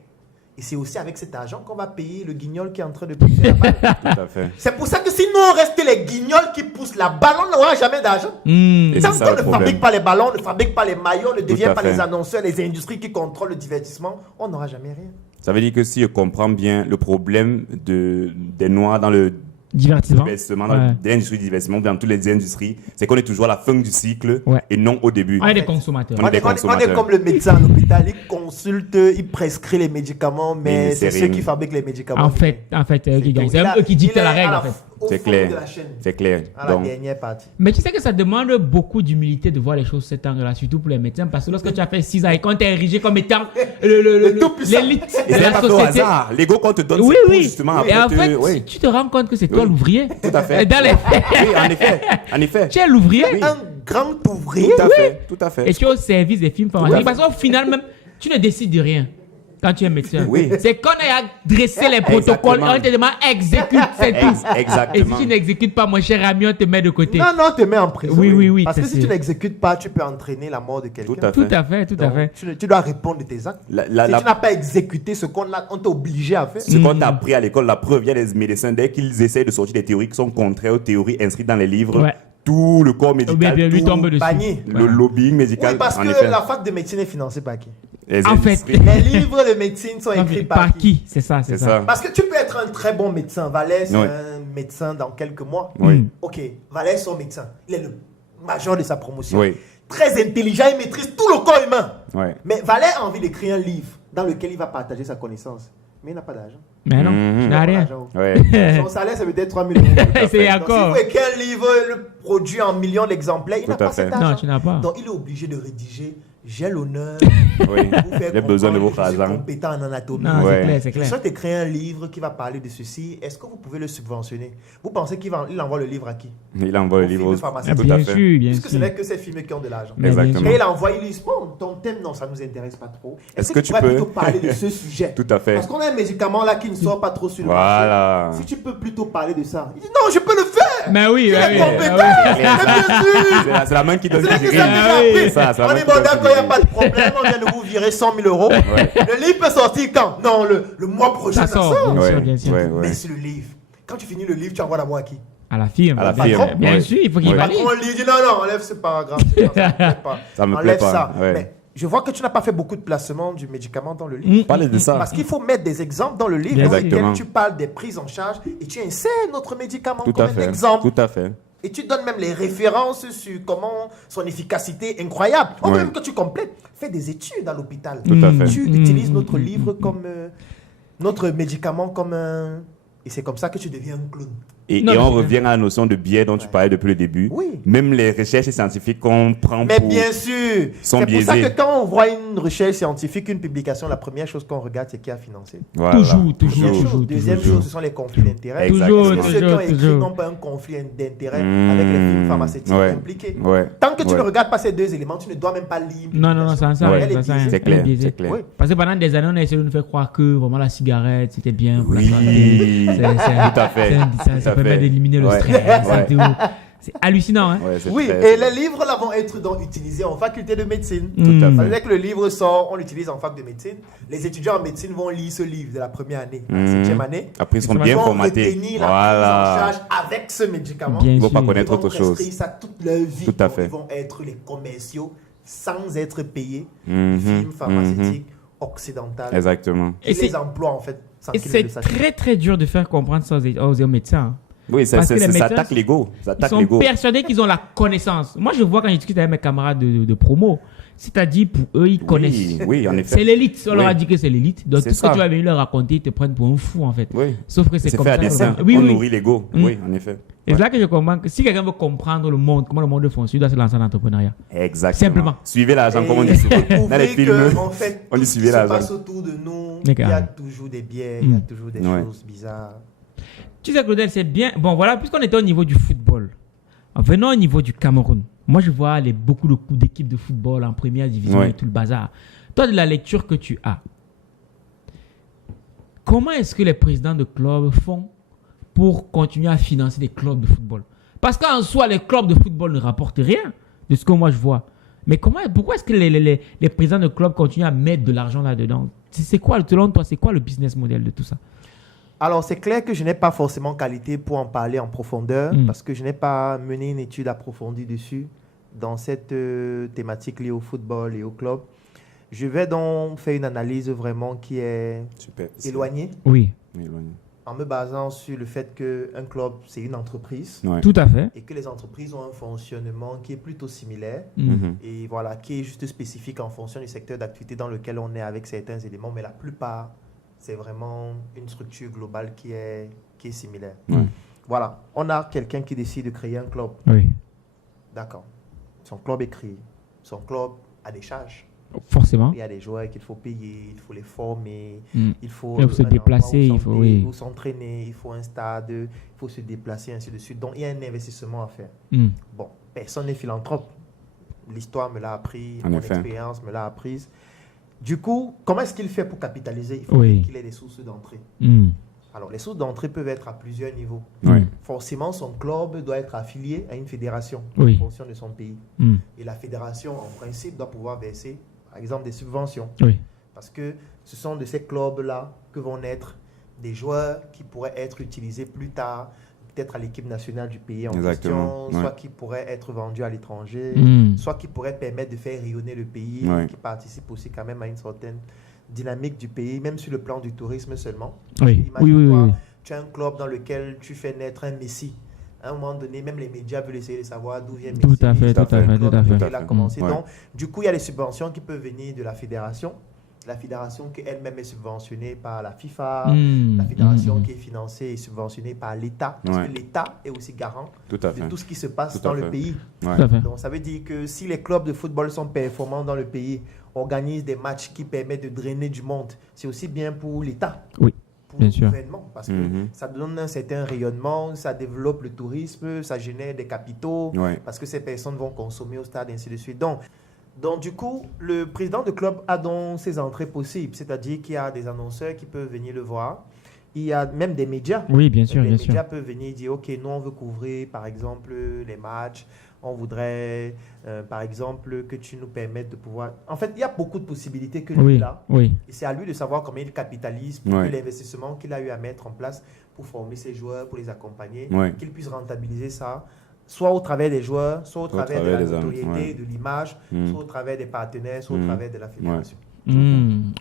Et c'est aussi avec cet argent qu'on va payer le guignol qui est en train de pousser la balle. Tout à fait. C'est pour ça que si nous on reste les guignols qui poussent la balle, on n'aura jamais d'argent. Hmm. Et Tant c'est ça qu'on le ne problème. fabrique pas les ballons, ne fabrique pas les maillots, ne devient à pas fait. les annonceurs, les industries qui contrôlent le divertissement, on n'aura jamais rien. Ça veut dire que si je comprends bien le problème des Noirs dans le Divertissement. divertissement, dans Ouais. l'industrie du divertissement, dans toutes les industries, c'est qu'on est toujours à la fin du cycle Ouais. et non au début. On est des consommateurs. On est des On est consommateurs. comme le médecin à l'hôpital, il consulte, il prescrit les médicaments, mais Mais c'est c'est ceux rien. qui fabriquent les médicaments. En qui fait, c'est eux qui gagnent. C'est eux qui dictent la règle, en fait. C'est clair. De la chaîne, C'est clair. à la Donc, dernière partie. Mais tu sais que ça demande beaucoup d'humilité de voir les choses cet angle-là, surtout pour les médecins, parce que lorsque tu as fait 6 ans et qu'on t'est érigé comme étant Le tout puissant. l'élite et de c'est la pas au société. hasard. L'ego qu'on te donne, Oui, c'est pour oui. justement Et après en fait, oui. tu te rends compte que c'est toi Oui. l'ouvrier. Tout à fait. Et dans les faits, Oui, en effet. En effet. tu es l'ouvrier Un grand ouvrier. Tout à fait. Tout à fait. et tu es au service des films pharmaceutiques. Oui. Parce qu'au final, même, tu ne décides de rien quand tu es médecin. Oui. C'est qu'on a dressé les protocoles et on te demande exécute, c'est tout. Et si Exactement. tu n'exécutes pas, mon cher ami, on te met de côté. Non, on te met en prison. Oui, oui, oui, Parce que ça, si c'est- tu n'exécutes pas, tu peux entraîner la mort de quelqu'un. Tout à Tout fait. à fait, tout à Donc, fait. tu dois répondre de tes actes. La- Si la- tu n'as pas exécuté ce on t'a obligé à faire. Ce qu'on t'a appris à l'école, la preuve, il y a des médecins, dès qu'ils essaient de sortir des théories qui sont contraires aux théories inscrites dans les livres, Ouais. tout le corps Ou bien, médical, lui tout tombe dessus. banni. le lobbying médical, Oui, parce en que effet, la fac de médecine est financée par qui? les En fait, industries. Les livres de médecine sont écrits Par qui? C'est ça, c'est C'est ça. ça. Parce que tu peux être un très bon médecin. Valère, c'est Oui. un médecin dans quelques mois. Oui. Ok, Valère, son médecin. Il est le major de sa promotion. Oui. Très intelligent, il maîtrise tout le corps humain. Ouais. Mais Valère a envie d'écrire un livre dans lequel il va partager sa connaissance. Mais il n'a pas d'argent. Mais non, Mhm. tu n'as rien. Ouais. Son salaire, ça veut être 3 000 euros. C'est Donc, encore. s'il faut écrire un livre, le produit en millions d'exemplaires, il n'a Tout à pas fait. cet argent. Non, tu n'as pas. Donc, il est obligé de rédiger. J'ai l'honneur Oui. de vous faire J'ai besoin de vos comprendre que je suis phrases. compétent en anatomie. Non, Ouais. c'est clair, c'est Je clair. souhaite écrire un livre qui va parler de ceci. Est-ce que vous pouvez le subventionner? Vous pensez qu'il envoie le livre à qui? Il envoie le Au livre film aux... pharmaceutique. Tout à Bien fait. sûr, bien Puisque ce sûr. n'est que ces films qui ont de l'argent. Mais bien Exactement. Et sûr. il envoie, il dit, bon, ton thème, non, ça ne nous intéresse pas trop. Est-ce que tu pourrais peux- plutôt parler de ce sujet? Tout à fait. Parce qu'on a un médicament là qui ne sort pas trop sur le Voilà. marché. Si tu peux plutôt parler de ça. Il dit, non, je peux le faire. Mais oui, Il est compétent. C'est la main qui donne C'est du que ça rire. déjà appris. C'est ça, c'est la On main est qui bon, donne d'accord, du il n'y a rire. pas de problème, on vient de vous virer 100 000 euros. Le livre peut sortir quand? Non, le mois prochain, Ça sort, bien sûr, bien sûr. Ouais. Mais sur le livre, quand tu finis le livre, tu envoies la voix à qui? À la firme. À la firme, Bien ouais. sûr, il faut qu'il Ouais. valide. On lui dit non, enlève ce paragraphe. Ça me plaît pas. Ça me plaît Enlève pas, ça. ouais. Mais je vois que tu n'as pas fait beaucoup de placements du médicament dans le livre. Parlez de ça. Parce qu'il faut mettre des exemples dans le livre Bien dans sûr. lesquels tu parles des prises en charge et tu insères notre médicament Tout comme à un fait. exemple. Tout à fait. Et tu donnes même les références sur comment son efficacité est incroyable. On veut Ouais. même que tu complètes. Fais des études à l'hôpital. Tout à fait. Tu utilises notre livre comme notre médicament comme un... Et c'est comme ça que tu deviens un clown. Et Non, on mais- revient à la notion de biais dont tu parlais depuis le début. Oui. Même les recherches scientifiques qu'on prend Mais pour... bien sûr, sont c'est pour ça biaisés. que quand on voit une recherche scientifique, une publication, la première chose qu'on regarde, c'est qui a financé. Voilà. Toujours. Première chose. Toujours. Deuxième chose, ce sont les conflits d'intérêts. Toujours, Est-ce que ceux qui ont écrit toujours. n'ont pas un conflit d'intérêt avec les firmes pharmaceutiques Ouais. impliquées? Ouais. Tant que tu Ouais. ne regardes pas ces deux éléments, tu ne dois même pas lire. Non, ça sert Ouais. à rien, ça sert à rien. C'est Elle est clair, biaisée. c'est clair. Oui. Parce que pendant des années, on a essayé de nous faire croire que vraiment la cigarette, c'était bien pour la santé. Oui, C'est- tout à fait. Ça Tout à permet fait. d'éliminer le Ouais. stress. Ouais. et tout. C'est hallucinant, hein? Ouais, c'est Oui, très- et les livres là vont être donc utilisés en faculté de médecine. Tout à Ça fait. veut dire que le livre sort, on l'utilise en fac de médecine. Les étudiants en médecine vont lire ce livre de la première année à la 7e année. Après, ils sont Ils bien vont formatés. retenir la Voilà. prise en charge avec ce médicament. Bien Ils ne vont sûr. pas Ils connaître vont autre chose. prescrire ça toute leur vie. Tout à Donc, fait. Ils vont être les commerciaux sans être payés. Mhm, Firmes pharmaceutiques occidentales. Exactement. Qui Et c'est- les emploient en fait sans Et qu'ils c'est le sachent. très très dur de faire comprendre ça aux médecins. hein. Oui, ça Parce que les médecins, attaque l'ego. Ça Ils attaque sont l'ego. persuadés qu'ils ont la connaissance. Moi, je vois quand je discute avec mes camarades de promo, c'est-à-dire pour eux, ils connaissent. Oui, en C'est effet. l'élite. On leur a Oui. dit que c'est l'élite. Donc C'est tout ce ça. que tu vas venir leur raconter, ils te prennent pour un fou en fait. Oui. Sauf que c'est C'est comme fait à ça. dessein. Oui, On oui. nourrit l'ego. Mm. Oui, en effet. Et c'est là que je comprends que si quelqu'un veut comprendre le monde, comment le monde fonctionne, il doit se lancer en entrepreneuriat. Exactement. Simplement. Suivez l'argent, comme on dit Et souvent. Dans les découvrir films, que, en fait, on dit tout ce qui suivez se l'argent. passe autour de nous, Mais il y a carrément. toujours des biais, il y a toujours des Ouais. choses bizarres. Tu sais, Claudel, c'est bien. Bon, voilà, puisqu'on était au niveau du football, venons au niveau du Cameroun. Moi, je vois beaucoup de coups d'équipes de football en première division Ouais. et tout le bazar. Toi, de la lecture que tu as, comment est-ce que les présidents de clubs font pour continuer à financer des clubs de football? Parce qu'en soi, les clubs de football ne rapportent rien de ce que moi je vois. Mais pourquoi est-ce que les présidents de clubs continuent à mettre de l'argent là-dedans? C'est quoi, selon toi, c'est quoi le business model de tout ça? Alors, c'est clair que je n'ai pas forcément qualité pour en parler en profondeur parce que je n'ai pas mené une étude approfondie dessus dans cette thématique liée au football et au club. Je vais donc faire une analyse vraiment qui est Super. éloignée Oui, Éloigné. en me basant sur le fait qu'un club, c'est une entreprise Ouais. tout à fait. et que les entreprises ont un fonctionnement qui est plutôt similaire Mhm. et voilà, qui est juste spécifique en fonction du secteur d'activité dans lequel on est avec certains éléments, mais la plupart, c'est vraiment une structure globale qui est similaire. Ouais. Voilà, on a quelqu'un qui décide de créer un club. Oui, D'accord. Son club est créé. Son club a des charges. forcément. Il y a des joueurs qu'il faut payer, il faut les former, Mm. il faut Il faut se un endroit déplacer, où il faut, oui. où s'entraîner, il faut un stade, il faut se déplacer, ainsi de suite. Donc, il y a un investissement à faire. Mm. Bon, personne n'est philanthrope. L'histoire me l'a appris, En mon effet. expérience me l'a apprise. Du coup, comment est-ce qu'il fait pour capitaliser? Il faut Oui. qu'il ait des sources d'entrée. Mm. Alors, les sources d'entrée peuvent être à plusieurs niveaux. Ouais. Forcément, son club doit être affilié à une fédération Oui. en fonction de son pays. Mm. Et la fédération, en principe, doit pouvoir verser, par exemple, des subventions. Oui. Parce que ce sont de ces clubs-là que vont naître des joueurs qui pourraient être utilisés plus tard, peut-être à l'équipe nationale du pays en Exactement, question, ouais. soit qui pourraient être vendus à l'étranger, Mm. soit qui pourraient permettre de faire rayonner le pays, Ouais. qui participent aussi quand même à une certaine dynamique du pays, même sur le plan du tourisme seulement. Oui. Imagine-toi, Oui, oui, oui. tu as un club dans lequel tu fais naître un Messi. À un moment donné, même les médias veulent essayer de savoir d'où vient Messi. Tout à fait, Dans tout à quel fait, club tout à fait. il a commencé. Ouais. Donc, du coup, il y a les subventions qui peuvent venir de la fédération. La fédération qui elle-même est subventionnée par la FIFA. Mm. La fédération Mm. qui est financée et subventionnée par l'État. Parce Ouais. que l'État est aussi garant Tout à de fait. tout ce qui se passe Tout à dans le fait. pays. Ouais. Tout à fait. Donc, ça veut dire que si les clubs de football sont performants dans le pays, organisent des matchs qui permettent de drainer du monde, c'est aussi bien pour l'État. Oui, Pour bien le sûr. gouvernement. Parce que Mhm. ça donne un certain rayonnement, ça développe le tourisme, ça génère des capitaux, Ouais. parce que ces personnes vont consommer au stade, ainsi de suite. Donc, du coup, le président de club a donc ses entrées possibles, c'est-à-dire qu'il y a des annonceurs qui peuvent venir le voir. il y a même des médias. Oui, bien sûr, Les bien sûr. médias peuvent venir dire, OK, nous, on veut couvrir, par exemple, les matchs. On voudrait, par exemple, que tu nous permettes de pouvoir... En fait, il y a beaucoup de possibilités que lui, Oui, là. oui. Et c'est à lui de savoir combien il capitalise pour Ouais. que l'investissement qu'il a eu à mettre en place pour former ses joueurs, pour les accompagner, Ouais. qu'il puisse rentabiliser ça, soit au travers des joueurs, soit au travers de la des hommes, notoriété, ouais. de l'image, soit au travers des partenaires, soit au travers de la fédération.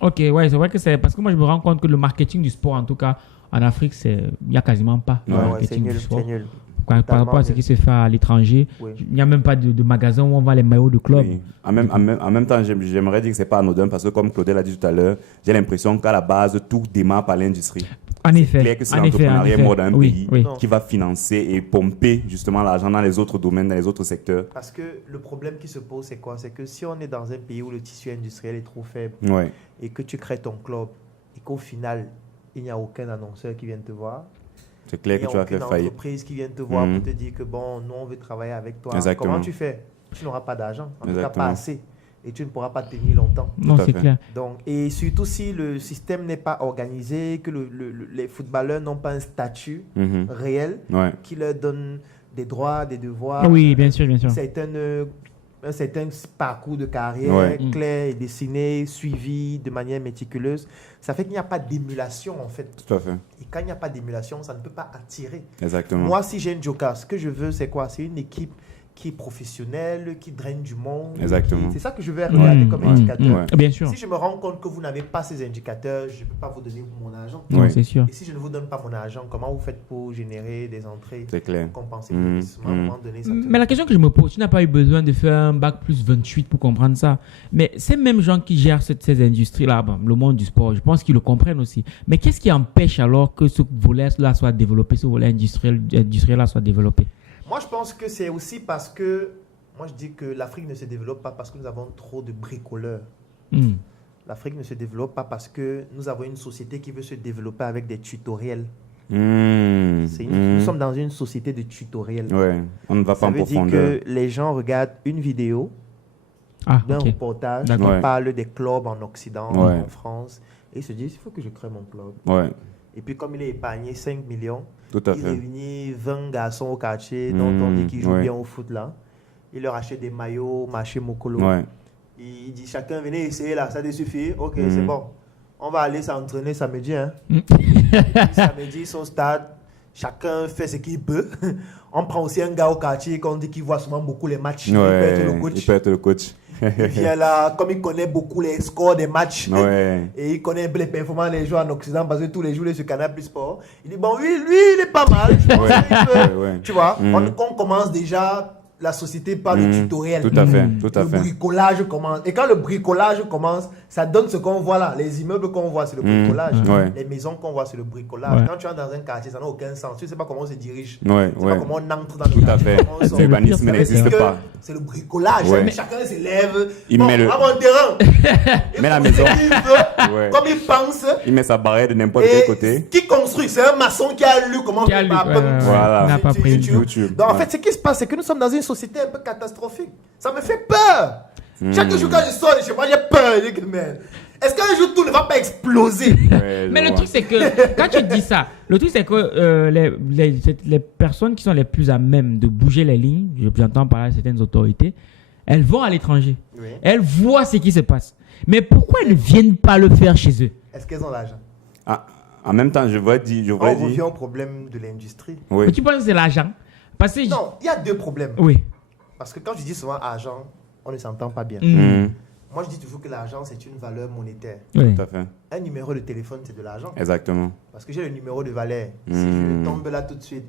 Ok, ouais, c'est vrai que c'est... Parce que moi, je me rends compte que le marketing du sport, en tout cas, en Afrique, il n'y a quasiment pas de Ouais, c'est marketing nul, du sport. c'est nul. Par rapport à ce qui se fait à l'étranger, Oui. il n'y a même pas de magasin où on vend les maillots de club. Oui. En même temps, j'aimerais dire que ce n'est pas anodin parce que, comme Claudel a dit tout à l'heure, j'ai l'impression qu'à la base, tout démarre par l'industrie. En C'est effet. clair que c'est En effet, en l'entrepreneuriat effet. mort d'un Oui, pays oui. Non. qui va financer et pomper justement l'argent dans les autres domaines, dans les autres secteurs. Parce que le problème qui se pose, c'est quoi? C'est que si on est dans un pays où le tissu industriel est trop faible Ouais. et que tu crées ton club et qu'au final, il n'y a aucun annonceur qui vient te voir, C'est clair il n'y que a tu vas aucune faire faillite. entreprise qui vient te voir Mhm. pour te dire que bon, nous on veut travailler avec toi. Exactement. Comment tu fais? Tu n'auras pas d'argent, en tout cas Exactement. pas assez, et tu ne pourras pas tenir longtemps. Non, Tout à c'est fait. clair. Donc, et surtout si le système n'est pas organisé, que les footballeurs n'ont pas un statut Mhm. réel Ouais. qui leur donne des droits, des devoirs, Oui, bien sûr, bien sûr. un certain parcours de carrière Ouais. clair et dessiné, suivi de manière méticuleuse. Ça fait qu'il n'y a pas d'émulation en fait. Tout à fait. Et quand il n'y a pas d'émulation, ça ne peut pas attirer. Exactement. Moi, si j'ai une Joker, ce que je veux, c'est quoi? C'est une équipe qui est professionnelle, qui draine du monde. Exactement. C'est ça que je vais regarder comme indicateur. Ouais. Bien sûr. Si je me rends compte que vous n'avez pas ces indicateurs, je ne peux pas vous donner mon argent. Non, Ouais. c'est sûr. Et si je ne vous donne pas mon argent, comment vous faites pour générer des entrées, C'est clair. compenser l'investissement? À un moment donné, ça Mais la question que je me pose, tu n'as pas eu besoin de faire un bac plus 28 pour comprendre ça. Mais ces mêmes gens qui gèrent ces industries-là, bon, le monde du sport, je pense qu'ils le comprennent aussi. Mais qu'est-ce qui empêche alors que ce volet-là soit développé, ce volet industriel-là soit développé? Moi, je pense que c'est aussi parce que, moi, je dis que l'Afrique ne se développe pas parce que nous avons trop de bricoleurs. Hmm. L'Afrique ne se développe pas parce que nous avons une société qui veut se développer avec des tutoriels. Mmh. Nous sommes dans une société de tutoriels. Ouais. On ne va pas Ça en veut dire profondeur. que les gens regardent une vidéo Ah, d'un ok. reportage qui D'accord. Ouais. parle des clubs en Occident, Ouais. en France, et ils se disent, il faut que je crée mon club. Ouais. Et puis comme il est épargné 5 millions, Tout à il fait. réunit 20 garçons au quartier dont on dit qu'ils jouent Ouais. bien au foot là. Il leur achète des maillots, marché Mokolo. Ouais. Il dit, chacun venez essayer là, ça te suffit. Ok, c'est bon. On va aller s'entraîner samedi. Hein. Et puis, samedi, son stade, chacun fait ce qu'il peut. On prend aussi un gars au quartier qu'on dit qu'il voit souvent beaucoup les matchs. Il peut être le Ouais. coach. Il peut être le coach. Il vient là, comme il connaît beaucoup les scores des matchs. Ouais. Et il connaît un peu les performances des joueurs en Occident parce que tous les jours, il est sur Canal Plus Sport. Il dit, bon, oui, lui, il est pas mal. Je pense Ouais. qu'il peut. Ouais. Tu vois, Mhm. on commence déjà la société par le tutoriel. Tout à fait. Tout à Le fait. bricolage commence. Et quand le bricolage commence, ça donne ce qu'on voit là. Les immeubles qu'on voit, c'est le bricolage. Ouais. Les maisons qu'on voit, c'est le bricolage. Ouais. Quand tu entres dans un quartier, ça n'a aucun sens. Tu ne sais pas comment on se dirige. Ouais. Tu sais Ouais. pas comment on entre dans le Tout à quartier. fait. comment on sort. L'urbanisme Ça veut dire n'existe que pas. c'est le bricolage. Ouais. Chacun se lève. Il Bon, met le- à mon terrain. Il met la faut maison. ce qu'il veut, Ouais. comme il pense. Il met sa barrière de n'importe Et quel côté. qui construit, c'est un maçon qui a lu comment Qui a lu, faire ouais, par- ouais, ouais. Voilà. Il n'a pas sur pris YouTube. Donc en Ouais. fait, ce qui se passe, c'est que nous sommes dans une société un peu catastrophique. Ça me fait peur. Chaque jour quand je sors de chez moi, j'ai peur. Je dis que, mais est-ce qu'un jour tout ne va pas exploser? Ouais, Mais je le vois. truc, c'est que quand tu dis ça, le truc, c'est que les personnes qui sont les plus à même de bouger les lignes, j'entends par là certaines autorités, elles vont à l'étranger. Oui. Elles voient ce qui se passe. Mais pourquoi elles ne viennent pas le faire chez eux? Est-ce qu'elles ont l'argent? Ah, en même temps, je vois dire. On revient au problème de l'industrie. Mais Oui. tu penses que c'est l'argent? Parce que... Non, il y a deux problèmes. Oui. Parce que quand je dis souvent argent, on ne s'entend pas bien. Mmh. Moi, je dis toujours que l'argent, c'est une valeur monétaire. Oui. Tout à fait. Un numéro de téléphone, c'est de l'argent. Exactement. Parce que j'ai le numéro de Valère. Si Mm. je tombe là tout de suite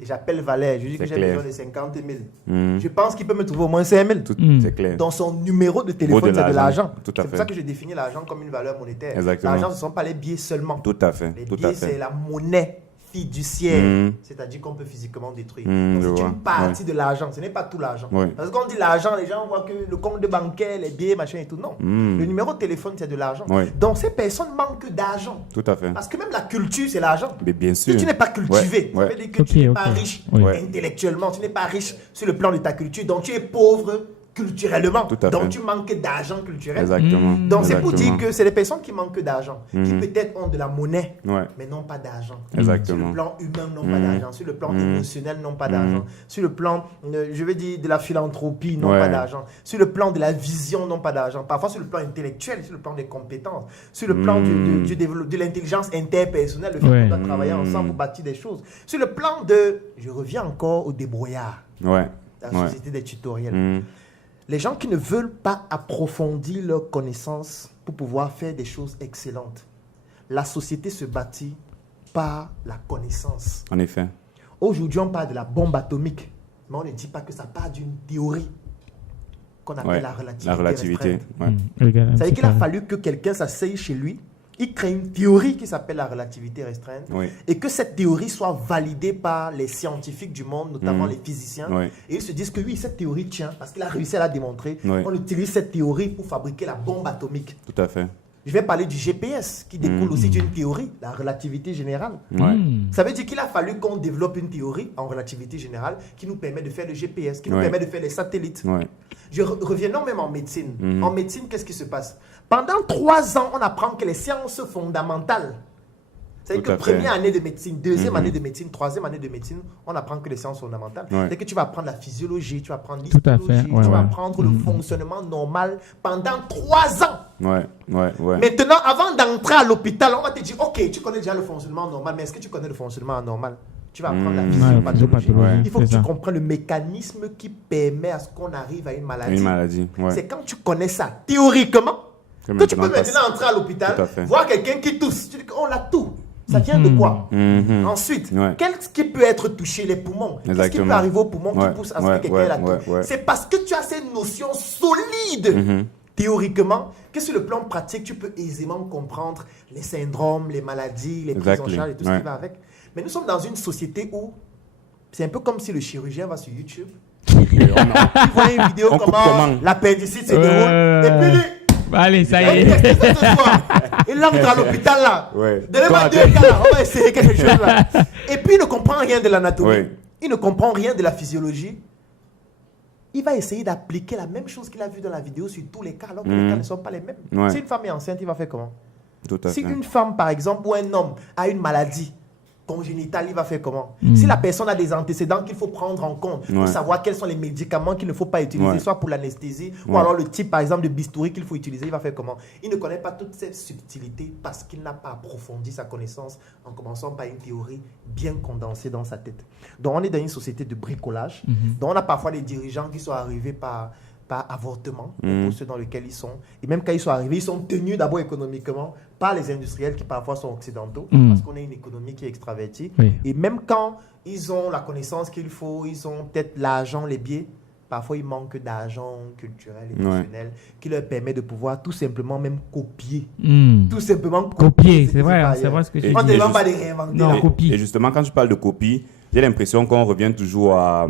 et j'appelle Valère, je dis que C'est j'ai clair. besoin de 50 000. Mmh. Je pense qu'il peut me trouver au moins 5 000. Tout, Mm. c'est clair. Dans son numéro de téléphone, Au de c'est de l'argent. l'argent. Tout à C'est fait. pour ça que je définis l'argent comme une valeur monétaire. Exactement. L'argent, ce ne sont pas les billets seulement. Tout à fait. Les Tout à billets, c'est fait. la monnaie fiduciaire. Mm. C'est-à-dire qu'on peut physiquement détruire. Mm, Donc, je c'est vois. une partie de l'argent. Ce n'est pas tout l'argent. Ouais. Parce que quand on dit l'argent, les gens voient que le compte de bancaire, les billets, machin et tout. Non. Mm. Le numéro de téléphone, c'est de l'argent. Ouais. Donc, ces personnes manquent d'argent. Tout à fait. Parce que même la culture, c'est l'argent. Mais bien sûr. Si tu n'es pas cultivé, Ouais, ça veut dire que Ok, tu n'es ok. pas riche Ouais. intellectuellement, tu n'es pas riche sur le plan de ta culture, donc tu es pauvre culturellement. Tout à Donc, fait. tu manques d'argent culturel. Exactement. Donc, c'est pour Exactement. dire que c'est les personnes qui manquent d'argent, qui peut-être ont de la monnaie, Ouais. mais n'ont pas d'argent. Exactement. Sur le plan humain, n'ont pas d'argent. Sur le plan émotionnel, n'ont pas d'argent. Sur le plan, je veux dire, de la philanthropie, n'ont Ouais. pas d'argent. Sur le plan de la vision, n'ont pas d'argent. Parfois, sur le plan intellectuel, sur le plan des compétences, sur le plan de l'intelligence interpersonnelle, le fait Ouais. qu'on doit travailler ensemble pour bâtir des choses. Sur le plan de, je reviens encore au débrouillard, Ouais. la Ouais. société des tutoriels. Mhm. Les gens qui ne veulent pas approfondir leurs connaissances pour pouvoir faire des choses excellentes. La société se bâtit par la connaissance. En effet. Aujourd'hui, on parle de la bombe atomique, mais on ne dit pas que ça part d'une théorie qu'on appelle Ouais. la relativité. La relativité. restreinte. Ouais. Regarde, Ça veut dire qu'il a ça. fallu que quelqu'un s'asseye chez lui, il crée une théorie qui s'appelle la relativité restreinte, Oui. et que cette théorie soit validée par les scientifiques du monde, notamment les physiciens, Oui. et ils se disent que oui, cette théorie tient, parce qu'il a réussi à la démontrer. Oui. On utilise cette théorie pour fabriquer la bombe atomique. Tout à fait. Je vais parler du GPS, qui découle aussi d'une théorie, la relativité générale. Ouais. Ça veut dire qu'il a fallu qu'on développe une théorie en relativité générale qui nous permet de faire le GPS, qui nous Ouais. permet de faire les satellites. Ouais. Revenons même en médecine. En médecine, qu'est-ce qui se passe? Pendant 3 ans, on apprend que les sciences fondamentales. C'est-à-dire Tout que à fait. première année de médecine, deuxième année de médecine, troisième année de médecine, on apprend que les sciences fondamentales. Ouais. C'est que tu vas apprendre la physiologie, tu vas apprendre Tout à l'histologie, fait, ouais, tu vas ouais. apprendre le fonctionnement normal pendant 3 ans. Ouais. Ouais. Ouais. Maintenant, avant d'entrer à l'hôpital, on va te dire, ok, tu connais déjà le fonctionnement normal, mais est-ce que tu connais le fonctionnement anormal? Tu vas apprendre la Ouais, physiopathologie. physiopathologie, Il faut que c'est tu ça. comprennes le mécanisme qui permet à ce qu'on arrive à une maladie. Une maladie. Ouais. C'est quand tu connais ça théoriquement que tu peux maintenant, maintenant entrer à l'hôpital, Tout à fait. voir quelqu'un qui tousse. Tu dis qu'on a tout. Ça vient de quoi? Mhm. Ensuite, Ouais. qu'est-ce qui peut être touché? Les poumons. Qu'est-ce qui Exactement. peut arriver aux poumons Ouais, qui pousse à ce ouais, que quelqu'un ouais, ait la ouais, toux? ouais. C'est parce que tu as ces notions solides théoriquement que sur le plan pratique, tu peux aisément comprendre les syndromes, les maladies, les prises en Exactly. charge et tout ce Ouais. qui va avec. Mais nous sommes dans une société où c'est un peu comme si le chirurgien va sur YouTube, il voit une vidéo On coupe comment comment l'appendicite se Ouais. déroule, et puis Allez, ça y il est. qu'est-ce que c'est ce soir? Il entre à l'hôpital là. Ouais. Donnez-moi 2 cas là, on va essayer quelque chose là. Et puis il ne comprend rien de l'anatomie, Ouais. il ne comprend rien de la physiologie. Il va essayer d'appliquer la même chose qu'il a vu dans la vidéo sur tous les cas, alors que les cas ne sont pas les mêmes. Ouais. Si une femme est enceinte, il va faire comment? Tout à Si fait. une femme, par exemple, ou un homme a une maladie congénitale, il va faire comment? Si la personne a des antécédents qu'il faut prendre en compte pour Ouais. savoir quels sont les médicaments qu'il ne faut pas utiliser, Ouais. soit pour l'anesthésie, ou Ouais. alors le type, par exemple, de bistouri qu'il faut utiliser, il va faire comment? Il ne connaît pas toutes ces subtilités parce qu'il n'a pas approfondi sa connaissance en commençant par une théorie bien condensée dans sa tête. Donc, on est dans une société de bricolage. Donc, on a parfois des dirigeants qui sont arrivés par avortement, pour ceux dans lesquels ils sont. Et même quand ils sont arrivés, ils sont tenus d'abord économiquement par les industriels qui parfois sont occidentaux, parce qu'on a une économie qui est extravertie. Oui. Et même quand ils ont la connaissance qu'il faut, ils ont peut-être l'argent, les biais, parfois ils manquent d'argent culturel, émotionnel, qui leur permet de pouvoir tout simplement même copier. Tout simplement Copier, ce c'est qui vrai, se hein, fait c'est vrai ailleurs. ce que tu Et- On ne dis. demande juste- pas de réinventer. Non, la copie. Et justement, quand tu parles de copie, j'ai l'impression qu'on revient toujours à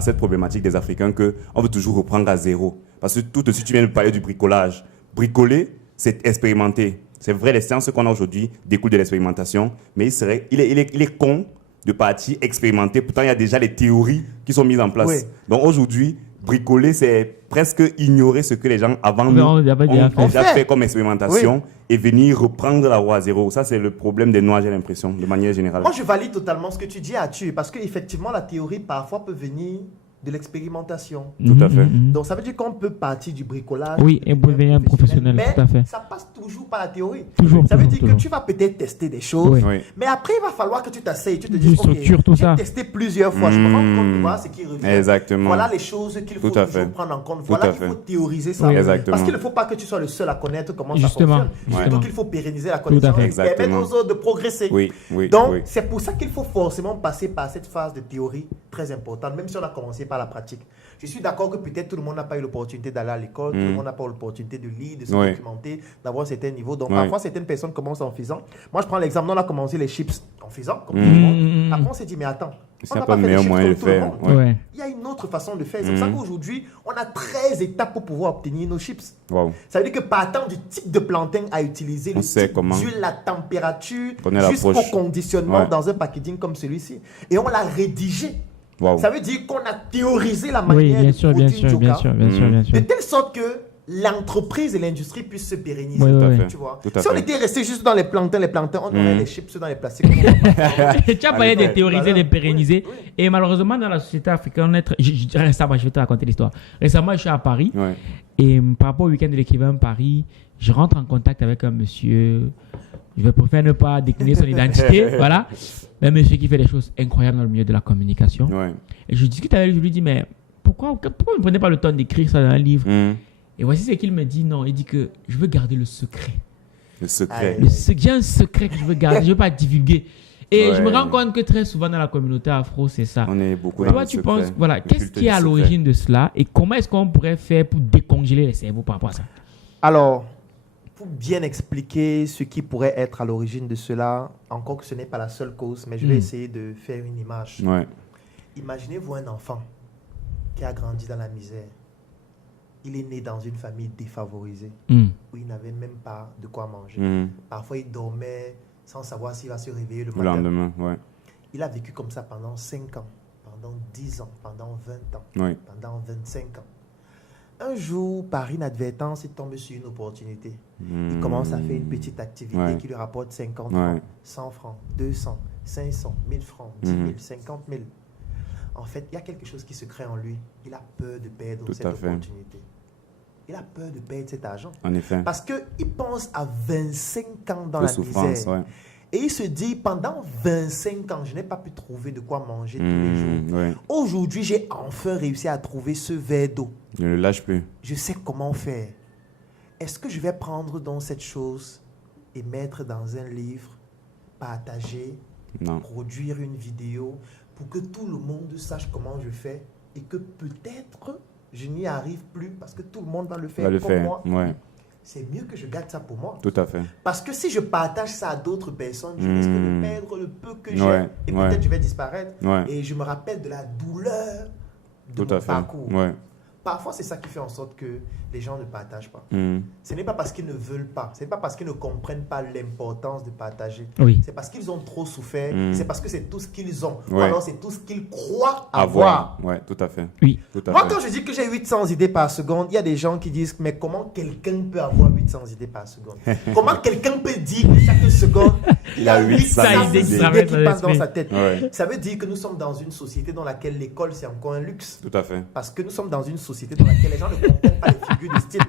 cette problématique des Africains qu'on veut toujours reprendre à zéro. Parce que tout de suite, tu viens de parler du bricolage. Bricoler, c'est expérimenter. C'est vrai, les sciences qu'on a aujourd'hui découlent de l'expérimentation, mais il est con de partir expérimenter. Pourtant, il y a déjà les théories qui sont mises en place. Oui. Donc aujourd'hui, bricoler, c'est presque ignorer ce que les gens avant nous On ont avait déjà fait. déjà fait comme expérimentation et venir reprendre la roue à zéro. Ça, c'est le problème des Noirs, j'ai l'impression, de manière générale. Moi, je valide totalement ce que tu dis, Arthur, parce qu'effectivement, la théorie, parfois, peut venir de l'expérimentation. Tout à fait. Donc, ça veut dire qu'on peut partir du bricolage. Oui, et pour devenir professionnel, mais tout à fait. ça passe toujours par la théorie. Toujours, Ça veut toujours, dire toujours. que tu vas peut-être tester des choses, Oui. Oui. mais après, il va falloir que tu t'asseyes, tu te Tu dises, ok, structures tout ça. j'ai testé plusieurs fois, je me rends compte de voilà ce qui revient. Exactement. Voilà les choses qu'il faut Tout à toujours fait. prendre en compte. Tout Voilà à qu'il faut fait. théoriser ça. Oui. Exactement. Parce qu'il ne faut pas que tu sois le seul à connaître comment Justement, ça fonctionne. ouais. Surtout qu'il faut pérenniser la à connaissance fait. et permettre Exactement. aux autres de progresser. Oui, oui, Donc, oui. c'est pour ça qu'il faut forcément passer par cette phase de théorie très importante, même si on a commencé par la pratique. Je suis d'accord que peut-être tout le monde n'a pas eu l'opportunité d'aller à l'école, tout le monde n'a pas eu l'opportunité de lire, de se Oui. documenter, d'avoir un certain niveau. Donc, Oui. parfois, certaines personnes commencent en faisant. Moi, je prends l'exemple, nous, on a commencé les chips en faisant, comme tout le monde. Après, on s'est dit, mais attends, C'est on n'a pas pas le fait des meilleur chips moyen comme de tout le faire. monde. Ouais. Ouais. Il y a une autre façon de faire. C'est pour ça qu'aujourd'hui, on a 13 étapes pour pouvoir obtenir nos chips. Wow. Ça veut dire que partant du type de plantain à utiliser, On le sait type comment. d'huile, la température, Connaît jusqu'au l'approche. conditionnement Ouais. dans un packaging comme celui-ci. Et on l'a rédigé Wow. Ça veut dire qu'on a théorisé la Oui, manière bien de sûr, bien produire sûr, Njoka, bien sûr, bien sûr, bien sûr. de telle sorte que l'entreprise et l'industrie puissent se pérenniser. Oui, oui, oui. Tu vois. Tout à Si on fait. était resté juste dans les plantains, on aurait les chips dans les plastiques. On aurait pas- Tu as parlé de effet. théoriser, de Voilà. pérenniser. Oui, oui. Et malheureusement, dans la société africaine, récemment, je vais te raconter l'histoire. Récemment, je suis à Paris. Ouais. Et par rapport au week-end de l'écrivain Paris, je rentre en contact avec un monsieur. Je préfère ne pas décliner son identité. Voilà. Un monsieur qui fait des choses incroyables dans le milieu de la communication. Ouais. Et je discute avec lui, je lui dis, mais pourquoi vous ne prenez pas le temps d'écrire ça dans un livre? Et voici ce qu'il me dit. Non, il dit que je veux garder le secret. Le secret. J'ai un secret que je veux garder, je ne veux pas divulguer. Et Ouais. je me rends compte que très souvent dans la communauté afro, c'est ça. On est beaucoup dans Toi, le tu secret. penses, voilà, Le qu'est-ce culte qui est à du secret. l'origine de cela et comment est-ce qu'on pourrait faire pour décongeler les cerveaux par rapport à ça? Alors, pour bien expliquer ce qui pourrait être à l'origine de cela, encore que ce n'est pas la seule cause, mais je vais essayer de faire une image. Ouais. Imaginez-vous un enfant qui a grandi dans la misère. Il est né dans une famille défavorisée, où il n'avait même pas de quoi manger. Parfois, il dormait sans savoir s'il va se réveiller le Le matin. lendemain, ouais. Il a vécu comme ça pendant 5 ans, pendant 10 ans, pendant 20 ans, Ouais. pendant 25 ans. Un jour, par inadvertance, il tombe sur une opportunité. Il commence à faire une petite activité Ouais. qui lui rapporte 50 Ouais. francs, 100 francs, 200, 500, 1000 francs, 10 000, 50 000. En fait, il y a quelque chose qui se crée en lui. Il a peur de perdre Tout cette à fait. opportunité. Il a peur de perdre cet argent. En effet. Parce qu'il pense à 25 ans dans De la souffrance, misère. ouais. Et il se dit, pendant 25 ans, je n'ai pas pu trouver de quoi manger tous les jours. Ouais. Aujourd'hui, j'ai enfin réussi à trouver ce verre d'eau. Ne le lâche plus. Je sais comment faire. Est-ce que je vais prendre donc cette chose et mettre dans un livre, partager, Non. produire une vidéo pour que tout le monde sache comment je fais et que peut-être je n'y arrive plus parce que tout le monde va le faire Va le comme faire. moi. Ouais. C'est mieux que je garde ça pour moi. Tout à fait. Parce que si je partage ça à d'autres personnes, je risque de perdre le peu que j'ai Ouais, et ouais. peut-être je vais disparaître. Ouais. Et je me rappelle de la douleur de Tout mon à fait. parcours. Ouais. Parfois, c'est ça qui fait en sorte que les gens ne partagent pas. Mm. Ce n'est pas parce qu'ils ne veulent pas, ce n'est pas parce qu'ils ne comprennent pas l'importance de partager. Oui. C'est parce qu'ils ont trop souffert, Mm. c'est parce que c'est tout ce qu'ils ont. Ou Ouais. alors c'est tout ce qu'ils croient avoir. Ouais, tout à fait. Oui. Tout à Moi, fait. quand je dis que j'ai 800 idées par seconde, il y a des gens qui disent, mais comment quelqu'un peut avoir 800 idées par seconde? Comment quelqu'un peut dire que chaque seconde, il y a 800 idées qui passent dans sa tête? Ouais. Ça veut dire que nous sommes dans une société dans laquelle l'école, c'est encore un luxe. Tout à fait. Parce que nous sommes dans une société dans laquelle les gens ne comprennent pas les figures de style.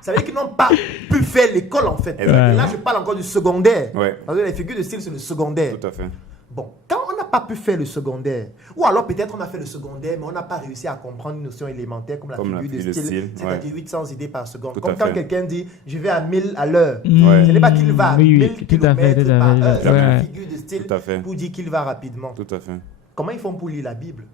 Ça veut dire qu'ils n'ont pas pu faire l'école, en fait. Exactement. Et là, je parle encore du secondaire. Ouais. Parce que les figures de style, c'est le secondaire. Tout à fait. Bon, quand on n'a pas pu faire le secondaire, ou alors peut-être on a fait le secondaire, mais on n'a pas réussi à comprendre une notion élémentaire comme la figure de style, c'est-à-dire 800 idées par seconde. Tout Comme à quand fait. quelqu'un dit « je vais à 1000 à l'heure Ouais. Ce n'est pas qu'il va à Oui, oui, 1000 tout à fait, km tout à par fait, heure. C'est ouais. une figure de style Tout à fait. pour dire qu'il va rapidement. Tout à fait. Comment ils font pour lire la Bible?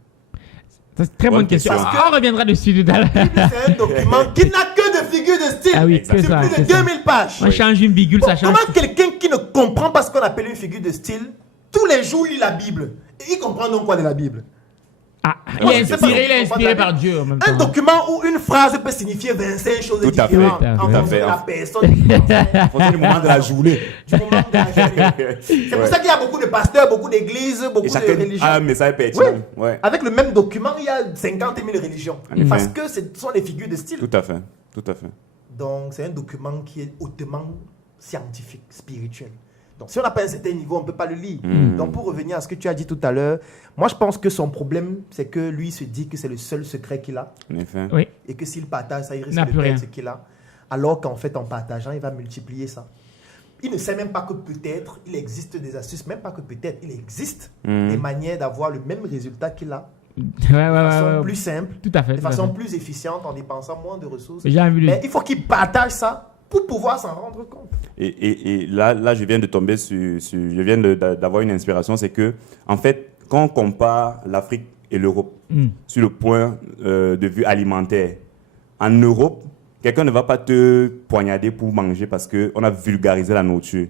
C'est une très bonne Bonne question. question. On reviendra dessus tout à l'heure. C'est un document qui n'a que de figures de style. Ah oui, c'est c'est ça, plus c'est de ça. 2000 pages. On change une virgule, Bon, ça change. comment quelqu'un qui ne comprend pas ce qu'on appelle une figure de style, tous les jours lit la Bible, et il comprend donc quoi de la Bible? Ah, Moi, il je sais pas est si inspiré on par Dieu en même temps. Un document où une phrase peut signifier 25 choses Tout à fait, différentes tout à en fait. fonction de la personne qui pense. En fonction du moment de la journée. Du moment de la journée. C'est pour Ouais. ça qu'il y a beaucoup de pasteurs, beaucoup d'églises, beaucoup Et de chacun religions. a un message pertinent. Ouais. Avec le même document, il y a 50 000 religions. effet. Parce que ce sont des figures de style. Tout à fait. Tout à fait. Donc, c'est un document qui est hautement scientifique, spirituel. Donc, si on n'a pas un certain niveau, on ne peut pas le lire. Donc, pour revenir à ce que tu as dit tout à l'heure, moi, je pense que son problème, c'est que lui se dit que c'est le seul secret qu'il a En effet. Oui. et que s'il partage ça, il risque N'a de plus perdre rien. ce qu'il a. Alors qu'en fait, en partageant, il va multiplier ça. Il ne sait même pas que peut-être il existe des astuces, même pas que peut-être il existe des manières d'avoir le même résultat qu'il a Ouais, de ouais, façon ouais, ouais. plus simple, Tout à fait. de tout à façon fait. plus efficiente en dépensant moins de ressources. J'ai envie de. Mais il faut qu'il partage ça pour pouvoir s'en rendre compte. Et là, je viens de tomber je viens d'avoir une inspiration, c'est que, en fait, quand on compare l'Afrique et l'Europe sur le point de vue alimentaire, en Europe, quelqu'un ne va pas te poignarder pour manger parce qu'on a vulgarisé la nourriture.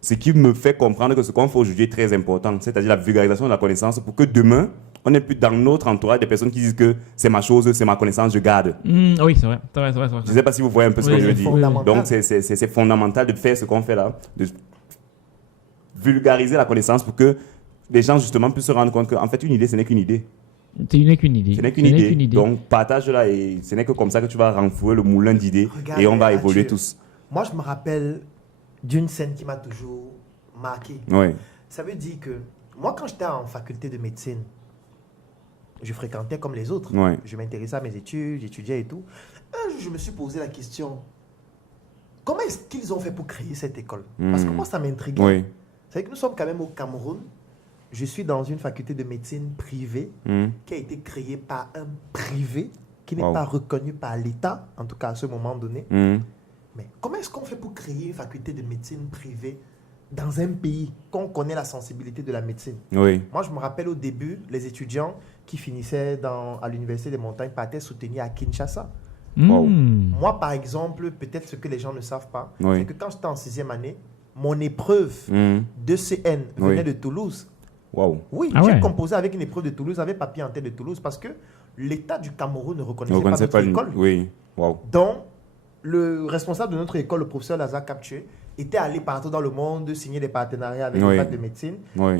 Ce qui me fait comprendre que ce qu'on fait aujourd'hui est très important, c'est-à-dire la vulgarisation de la connaissance pour que demain, on n'est plus dans notre entourage des personnes qui disent que c'est ma chose, c'est ma connaissance, je garde. Oui, c'est vrai. C'est vrai, c'est vrai, c'est vrai. Je ne sais pas si vous voyez un peu ce Oui, que je c'est dis. fondamental. Donc, c'est fondamental de faire ce qu'on fait là, de vulgariser la connaissance pour que les gens, justement, puissent se rendre compte qu'en fait, une idée, ce n'est qu'une idée. Ce n'est qu'une idée. Ce n'est qu'une idée. Donc, partage-la et ce n'est que comme ça que tu vas renflouer le moulin d'idées et on va évoluer tous. Moi, je me rappelle d'une scène qui m'a toujours marqué. Oui. Ça veut dire que moi, quand j'étais en faculté de médecine, je fréquentais comme les autres. Ouais. Je m'intéressais à mes études, j'étudiais et tout. Un jour, je me suis posé la question, comment est-ce qu'ils ont fait pour créer cette école? Parce que moi, ça m'intrigue. Oui. C'est que nous sommes quand même au Cameroun. Je suis dans une faculté de médecine privée qui a été créée par un privé qui n'est pas reconnu par l'État, en tout cas à ce moment donné. Mais comment est-ce qu'on fait pour créer une faculté de médecine privée dans un pays qu'on connaît la sensibilité de la médecine? Oui. Moi, je me rappelle au début, les étudiants qui finissaient à l'Université des Montagnes partaient soutenir à Kinshasa. Moi, par exemple, peut-être ce que les gens ne savent pas, c'est que quand j'étais en 6e année, mon épreuve de CN venait de Toulouse. Oui, j'ai composé avec une épreuve de Toulouse, avec papier en tête de Toulouse, parce que l'État du Cameroun ne reconnaissait pas notre école. Oui. Donc, le responsable de notre école, le professeur Lazare Captué, était allé partout dans le monde signer des partenariats avec les facs de médecine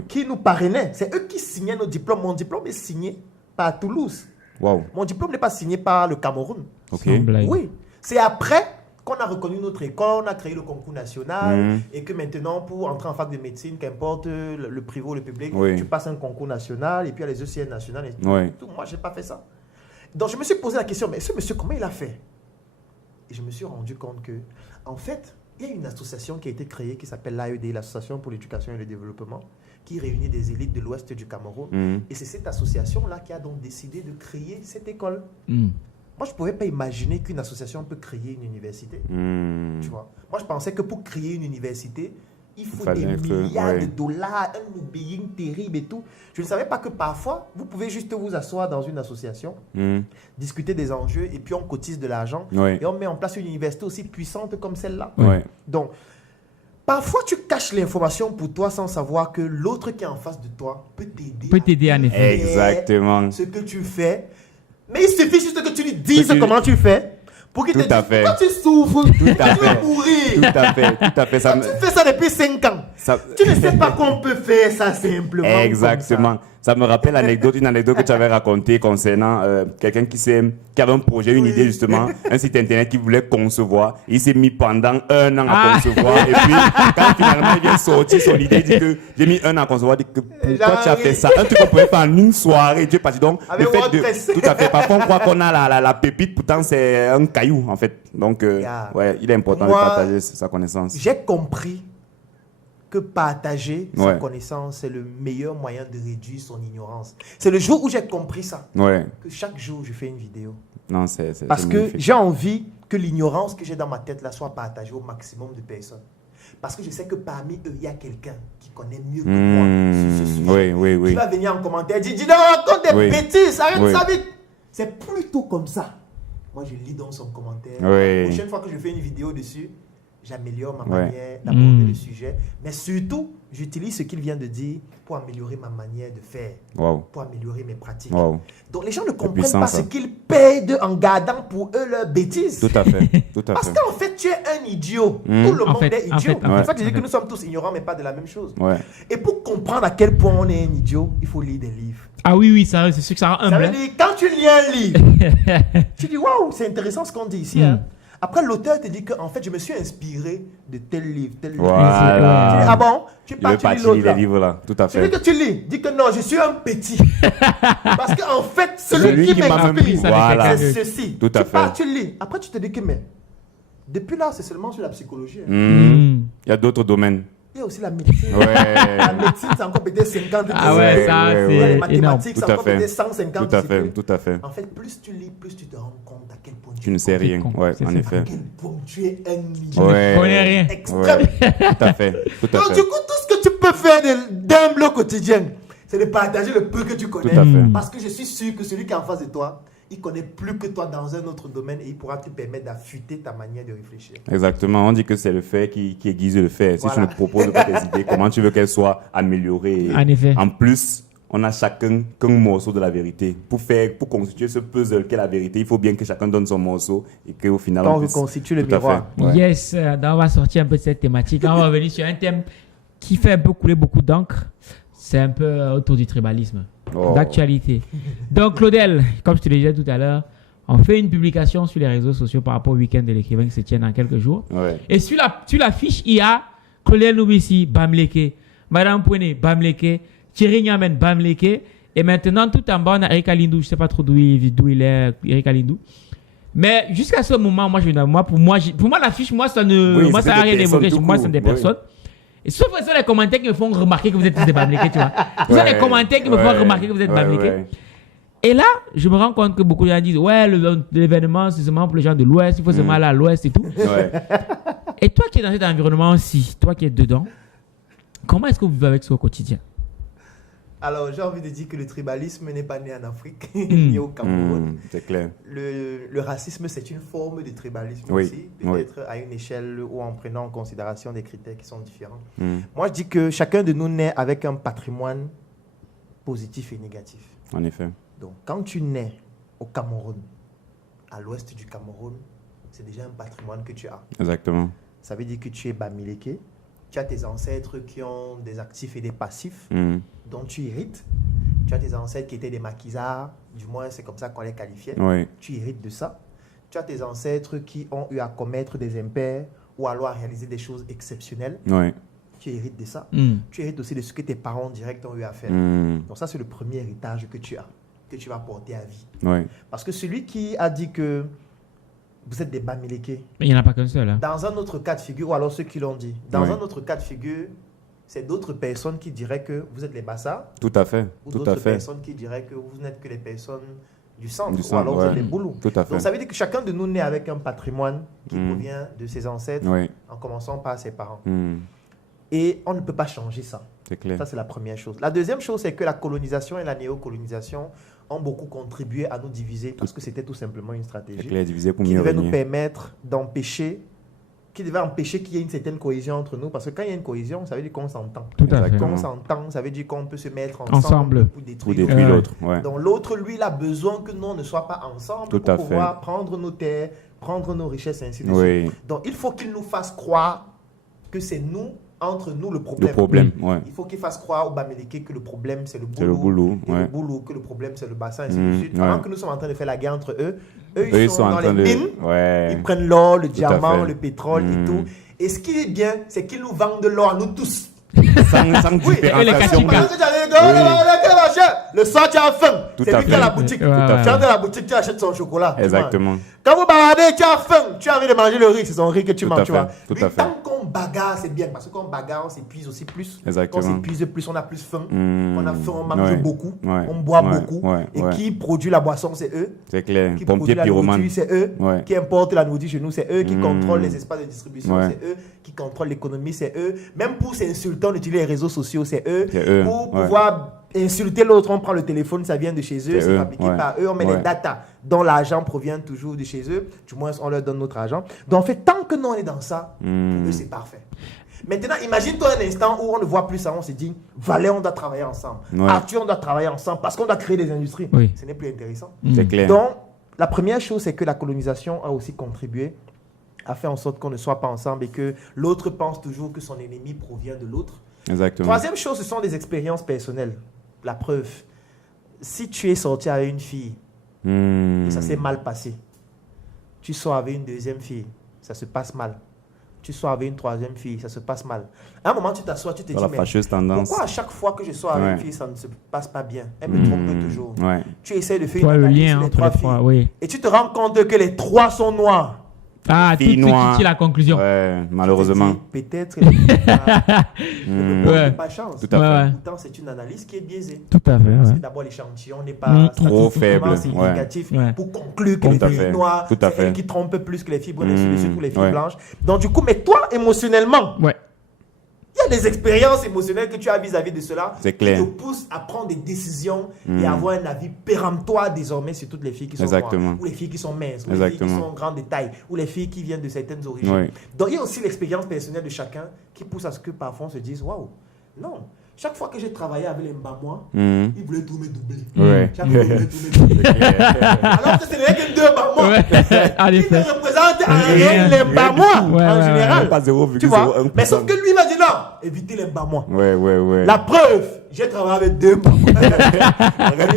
qui nous parrainaient. C'est eux qui signaient nos diplômes. Mon diplôme est signé par Toulouse. Mon diplôme n'est pas signé par le Cameroun. Oui. C'est après qu'on a reconnu notre école, on a créé le concours national et que maintenant, pour entrer en fac de médecine, qu'importe le privé ou le public, tu passes un concours national et puis il y a les ECN nationales et tout. Moi, je n'ai pas fait ça. Donc, je me suis posé la question, mais ce monsieur, comment il a fait? Et je me suis rendu compte que, en fait, il y a une association qui a été créée qui s'appelle l'AED, l'Association pour l'éducation et le développement, qui réunit des élites de l'ouest du Cameroun. Et c'est cette association-là qui a donc décidé de créer cette école. Moi, je ne pouvais pas imaginer qu'une association peut créer une université. Tu vois? Moi, je pensais que pour créer une université, il faut des milliards de dollars, un lobbying terrible et tout. Je ne savais pas que parfois, vous pouvez juste vous asseoir dans une association, discuter des enjeux, et puis on cotise de l'argent, et on met en place une université aussi puissante comme celle-là. Donc, parfois, tu caches l'information pour toi sans savoir que l'autre qui est en face de toi peut t'aider. Peut t'aider en effet. Exactement. Ce que tu fais. Mais il suffit juste que tu lui dises comment tu fais. Pour qu'il te dise, pourquoi tu souffres? Tu vas mourir. Tout à fait. Ça tu fais ça depuis 5 ans. Tu ne sais pas qu'on peut faire ça simplement. Exactement. Ça me rappelle une anecdote que tu avais racontée concernant quelqu'un qui avait un projet, une idée justement, un site internet qu'il voulait concevoir. Il s'est mis pendant 1 an à concevoir. Et puis, quand finalement il vient sortir son idée, il dit que j'ai mis 1 an à concevoir. Il dit que pourquoi tu as fait ça? Un truc qu'on pouvait faire en une soirée. Tu es parti. Donc, avec le fait de. Tout à fait. Parfois, on croit qu'on a la pépite, pourtant c'est un caillou en fait. Donc, il est important de partager sa connaissance. J'ai compris que partager sa connaissance, c'est le meilleur moyen de réduire son ignorance. C'est le jour où j'ai compris ça. Que chaque jour, je fais une vidéo. Parce que j'ai envie que l'ignorance que j'ai dans ma tête là soit partagée au maximum de personnes. Parce que je sais que parmi eux, il y a quelqu'un qui connaît mieux que moi sur ce sujet. Qui va venir en commentaire et dire, dis donc, raconte des bêtises, arrête ça vite. C'est plutôt comme ça. Moi, je lis dans son commentaire. La prochaine fois que je fais une vidéo dessus, j'améliore ma manière d'aborder le sujet. Mais surtout, j'utilise ce qu'il vient de dire pour améliorer ma manière de faire, pour améliorer mes pratiques. Donc, les gens ne comprennent pas ce qu'ils payent en gardant pour eux leurs bêtises. Tout à fait. Parce qu'en fait, tu es un idiot. Tout le monde est idiot. C'est pour ça que je dis que nous sommes tous ignorants, mais pas de la même chose. Et pour comprendre à quel point on est un idiot, il faut lire des livres. Ah oui, c'est sûr que ça rend humble. Ça veut dire, quand tu lis un livre, tu dis, waouh, c'est intéressant ce qu'on dit ici. Après, l'auteur te dit que, en fait, je me suis inspiré de tel livre, tel livre. Voilà. Tu dis, ah bon? Tu pars, tu lis l'autre les livres là. Tout à fait. Celui que tu lis, dis que non, je suis un petit. Parce qu'en fait, celui qui m'inspire, c'est ceci. Tout à fait. Tu pars, tu lis. Après, tu te dis que, mais, depuis là, c'est seulement sur la psychologie. Il y a d'autres domaines. Il y a aussi la médecine. La médecine, c'est encore peut-être 50. C'est les mathématiques, c'est encore peut-être 150. Tout à fait. En fait, plus tu lis, plus tu te rends compte à quel point tu ne sais rien. En effet. À quel point tu es un Tu ne connais rien. Extrême. Tout à fait. Donc, du coup, tout ce que tu peux faire d'humble au quotidien, c'est de partager le peu que tu connais. Tout à fait. Parce que je suis sûr que celui qui est en face de toi, il connaît plus que toi dans un autre domaine et il pourra te permettre d'affûter ta manière de réfléchir. Exactement. On dit que c'est le fait qui aiguise le fait. Si tu ne proposes pas tes idées, comment tu veux qu'elles soient améliorées? En effet. En plus, on a chacun qu'un morceau de la vérité. Pour constituer ce puzzle qu'est la vérité, il faut bien que chacun donne son morceau et qu'au final, on reconstitue le miroir. Yes, donc on va sortir un peu de cette thématique. On va revenir sur un thème qui fait un peu couler beaucoup d'encre. C'est un peu autour du tribalisme. d'actualité. Donc, Claudel, comme je te le disais tout à l'heure, on fait une publication sur les réseaux sociaux par rapport au week-end de l'écrivain qui se tient dans quelques jours. Ouais. Et sur la fiche, il y a Claudel Noubissi, Bamleke, Madame Pouene, Bamleke, Thierry Nyamen, Bamleke. Et maintenant, tout en bas, on a Eric Alindou. Je ne sais pas trop d'où il est, Eric Alindou. Mais jusqu'à ce moment, pour moi, la fiche, ça n'a rien évoqué. Moi, ce sont des personnes. Et sauf que ce sont les commentaires qui me font remarquer que vous êtes tous des Bamleke, tu vois. Ce sont les commentaires qui me font remarquer que vous êtes Bamleke. Et là, je me rends compte que beaucoup de gens disent ouais, l'événement, c'est seulement pour les gens de l'Ouest, il faut seulement aller à l'Ouest et tout. Ouais. Et toi qui es dans cet environnement aussi, toi qui es dedans, comment est-ce que vous vivez avec ça au quotidien? Alors, j'ai envie de dire que le tribalisme n'est pas né en Afrique, ni au Cameroun. C'est clair. Le racisme, c'est une forme de tribalisme aussi, peut-être à une échelle ou en prenant en considération des critères qui sont différents. Moi, je dis que chacun de nous naît avec un patrimoine positif et négatif. En effet. Donc, quand tu nais au Cameroun, à l'ouest du Cameroun, c'est déjà un patrimoine que tu as. Exactement. Ça veut dire que tu es Bamileke, tu as tes ancêtres qui ont des actifs et des passifs dont tu hérites. Tu as tes ancêtres qui étaient des maquisards, du moins c'est comme ça qu'on les qualifiait. Oui. Tu hérites de ça. Tu as tes ancêtres qui ont eu à commettre des impairs ou alors à réaliser des choses exceptionnelles. Oui. Tu hérites de ça. Tu hérites aussi de ce que tes parents directs ont eu à faire. Donc ça, c'est le premier héritage que tu as, que tu vas porter à vie. Oui. Parce que celui qui a dit que vous êtes des Bamileke, mais il n'y en a pas qu'un seul. Hein. Dans un autre cas de figure, ou alors ceux qui l'ont dit, dans un autre cas de figure, c'est d'autres personnes qui diraient que vous êtes les Bassa. Tout à fait. Ou Tout d'autres à fait. personnes qui diraient que vous n'êtes que les personnes du centre, Du ou alors centre, vous êtes les Boulous. Tout à fait. Donc ça veut dire que chacun de nous naît avec un patrimoine qui provient de ses ancêtres, Oui. en commençant par ses parents. Et on ne peut pas changer ça. C'est clair. Ça, c'est la première chose. La deuxième chose, c'est que la colonisation et la néocolonisation ont beaucoup contribué à nous diviser parce que c'était tout simplement une stratégie C'est clair, diviser pour qui mieux devait nous régner. permettre d'empêcher, qui devait empêcher qu'il y ait une certaine cohésion entre nous. Parce que quand il y a une cohésion, ça veut dire qu'on s'entend. Tout à fait. Quand on s'entend, ça veut dire qu'on peut se mettre Ensemble. ensemble pour Pour détruire détruire l'autre. l'autre. Ouais. Donc l'autre, lui, il a besoin que nous, on ne soit pas ensemble Tout pour à pouvoir fait. prendre nos terres, prendre nos richesses, et ainsi de Oui. suite. Donc il faut qu'il nous fasse croire que c'est nous, entre nous, le problème. Le problème, ouais. Il faut qu'il fasse croire aux Bamileke que le problème, c'est le boulot. C'est le boulot, Et ouais. le boulot, que le problème, c'est le bassin, et ainsi de suite. Pendant ouais. que nous sommes en train de faire la guerre entre eux, Eux, ils sont dans les en train de... mines. Ouais. Ils prennent l'or, le à diamant, fait. le pétrole et tout. Et ce qui est bien, c'est qu'ils nous vendent de l'or à nous tous. Sans Oui, différenciation. le soir, tu as faim. Tout C'est à lui qui a fait. la boutique. Tout à Tu fait. entres dans la boutique, tu achètes son chocolat. tu Exactement. manges. Quand vous baladez, tu as faim. Tu as envie de manger le riz. C'est son riz que tu Tout à manges. Tu fait. vois. Tout Lui, à fait. tant qu'on bagarre, c'est bien. Parce que quand on bagarre, on s'épuise aussi plus. Exactement. Quand on s'épuise plus, on a plus faim. Mmh. On a faim, on mange Ouais. beaucoup. Ouais. On boit Ouais. beaucoup. Ouais. Et Ouais. qui produit la boisson, c'est eux. C'est clair. Qui produit Pompier la pyromane. nourriture, c'est eux. Ouais. Qui importent la nourriture chez nous, c'est eux. Qui contrôlent les espaces de distribution, Ouais. c'est eux. Qui contrôlent l'économie, c'est eux. Même pour s'insulter, on utilise les réseaux sociaux, c'est eux. C'est eux, Pour ouais. pouvoir insulter l'autre, on prend le téléphone, ça vient de chez eux, C'est c'est eux, fabriqué ouais. par eux. On met Ouais. les data dont l'argent provient toujours de chez eux. Du moins, on leur donne notre argent. Donc, en fait, tant que nous, on est dans ça, pour eux, c'est parfait. Maintenant, imagine-toi un instant où on ne voit plus ça, on se dit, Valais, on doit travailler ensemble. Ouais. Arthur, on doit travailler ensemble parce qu'on doit créer des industries. Oui. Ce n'est plus intéressant. C'est clair. Donc, la première chose, c'est que la colonisation a aussi contribué à faire en sorte qu'on ne soit pas ensemble et que l'autre pense toujours que son ennemi provient de l'autre. Exactement. Troisième chose, ce sont des expériences personnelles. La preuve, si tu es sorti avec une fille et ça s'est mal passé, tu sors avec une deuxième fille, ça se passe mal. Tu sors avec une troisième fille, ça se passe mal. À un moment, tu t'assois, tu te Dans dis, la mais fâcheuse tendance. pourquoi à chaque fois que je sors avec Ouais. une fille, ça ne se passe pas bien? Elle me trompe toujours. Ouais. Tu essaies de faire Toi, une le analyse lien sur les entre trois les trois, filles. oui. Et tu te rends compte que les trois sont noirs. Ah, tout de Fille suite, noire. tu la conclusion. Ouais, malheureusement. Tu te dis, peut-être les filles noires ne Ouais. pas chance. Tout à Ouais, ouais. Pourtant, c'est une analyse qui est biaisée. Tout à fait. Parce Ouais. que d'abord, l'échantillon n'est pas Trop statistiquement faible, significatif ouais. pour conclure que Tout les à filles fait, noires, tout à c'est elles fait. qui trompent plus que les filles brunes, ainsi de suite, ou les filles ouais. blanches. Donc, du coup, mais toi, émotionnellement, Ouais. il y a des expériences émotionnelles que tu as vis-à-vis de cela C'est clair. qui te poussent à prendre des décisions et avoir un avis péremptoire désormais sur toutes les filles qui sont Exactement. noires, ou les filles qui sont minces, ou les filles qui Exactement. sont grandes de taille, ou les filles qui viennent de certaines origines. Oui. Donc il y a aussi l'expérience personnelle de chacun qui pousse à ce que parfois on se dise waouh, non, Chaque fois que j'ai travaillé avec les Mbamois, Mhm. ils voulaient tout me doubler. Ouais. Chaque fois, ils voulaient tout me doubler. Alors que ce n'est que 2 Mbamois. Ouais. En Qui ne effet. représentent en rien les Mbamois Ouais, en ouais, général. Pas 0,01%. Tu vois? Mais sauf que lui, il a dit non, évitez les Mbamois. Ouais. La preuve, j'ai travaillé avec 2 Mbamois.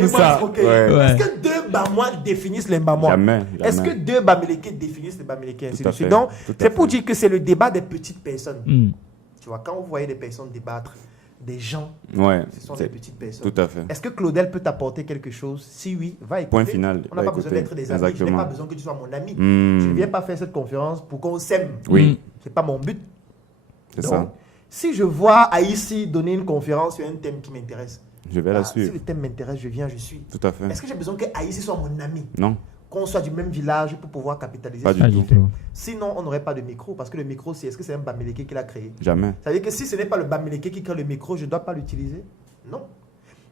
Tout ça. Okay. Ouais. Est-ce que 2 Mbamois définissent les Mbamois? Jamais. Est-ce que 2 Bamileke définissent les Bamileke? Ainsi Tout à de suite. fait. Donc, Tout à c'est pour fait. dire que c'est le débat des petites personnes. Mm. Tu vois, quand vous voyez des personnes débattre, des gens, Ouais. ce sont C'est- des petites personnes. Tout à fait. Est-ce que Claudel peut t'apporter quelque chose? Si oui, va écouter. Point final. On n'a Va pas besoin écouter. d'être des amis. Je n'ai Exactement. pas besoin que tu sois mon ami. Hmm. Je ne viens pas faire cette conférence pour qu'on s'aime. Oui, C'est pas mon but. c'est Donc, ça. si je vois Aïssi donner une conférence sur un thème qui m'intéresse, Je vais la si suivre. le thème m'intéresse, je viens, je suis. Tout à fait. Est-ce que j'ai besoin que Aïssi soit mon ami? Non, Qu'on soit du même village pour pouvoir capitaliser Pas sur du le tout. thème. Sinon, on n'aurait pas de micro. Parce que le micro, est-ce que c'est un Bamileke qui l'a créé? jamais. Ça veut dire que si ce n'est pas le Bamileke qui crée le micro, je ne dois pas l'utiliser? Non.